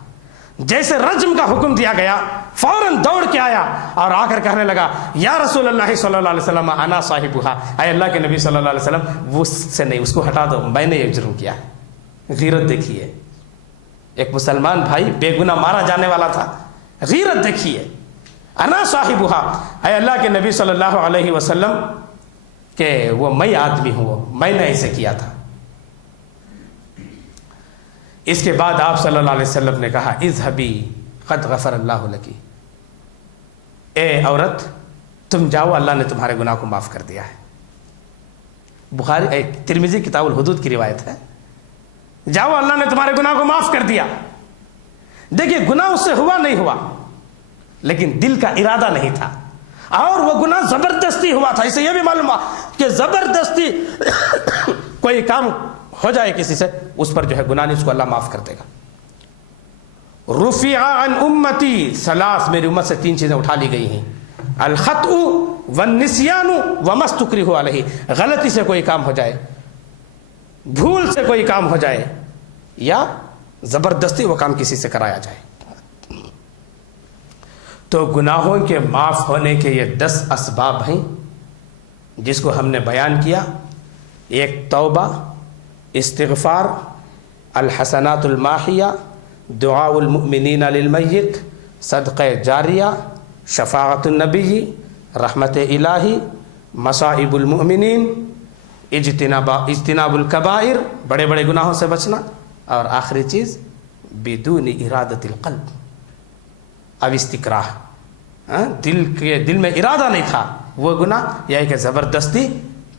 جیسے رجم کا حکم دیا گیا فوراً دوڑ کے آیا اور آ کر کہنے لگا، یا رسول اللہ صلی اللہ علیہ وسلم انا صاحبها، اے اللہ کے نبی صلی اللہ علیہ وسلم، وہ سے نہیں، اس کو ہٹا دو، میں نے یہ جرم کیا ہے۔ غیرت دیکھیے، ایک مسلمان بھائی بے گناہ مارا جانے والا تھا، غیرت دیکھیے، انا صاحبھا، اے اللہ کے نبی صلی اللہ علیہ وسلم کہ وہ میں آدمی ہوں، میں نے ایسے کیا تھا۔ اس کے بعد آپ صلی اللہ علیہ وسلم نے کہا اذهبی قد غفر اللہ لکی، اے عورت تم جاؤ، اللہ نے تمہارے گناہ کو معاف کر دیا ہے۔ بخاری ترمذی کتاب الحدود کی روایت ہے، جاؤ اللہ نے تمہارے گناہ کو معاف کر دیا۔ دیکھیے گناہ اس سے ہوا نہیں ہوا، لیکن دل کا ارادہ نہیں تھا، اور وہ گناہ زبردستی ہوا تھا۔ اسے یہ بھی معلوم ہوا کہ زبردستی کوئی کام ہو جائے کسی سے، اس پر جو ہے گناہ نہیں، اس کو اللہ معاف کر دے گا۔ رفع عن امتی ثلاث، میری امت سے 3 چیزیں اٹھا لی گئی ہیں، الخطأ والنسیان وما استکرہ علیہ، غلطی سے کوئی کام ہو جائے، بھول سے کوئی کام ہو جائے، یا زبردستی وہ کام کسی سے کرایا جائے۔ تو گناہوں کے معاف ہونے کے یہ 10 اسباب ہیں جس کو ہم نے بیان کیا۔ ایک توبہ، استغفار، الحسنات الماحیہ، دعاء المؤمنین للمیت، صدقہ جاریہ، شفاعت النبی، رحمت الہی، مصائب المؤمنین، اجتناب الکبائر، بڑے بڑے گناہوں سے بچنا، اور آخری چیز بدون ارادت القلب، اب استکراہ، دل میں ارادہ نہیں تھا وہ گناہ، یا کہ زبردستی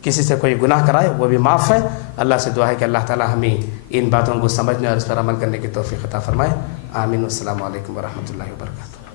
کسی سے کوئی گناہ کرائے، وہ بھی معاف ہے۔ اللہ سے دعا ہے کہ اللہ تعالی ہمیں ان باتوں کو سمجھنے اور اس پر عمل کرنے کی توفیق عطا فرمائے۔ آمین۔ السلام علیکم ورحمۃ اللہ وبرکاتہ۔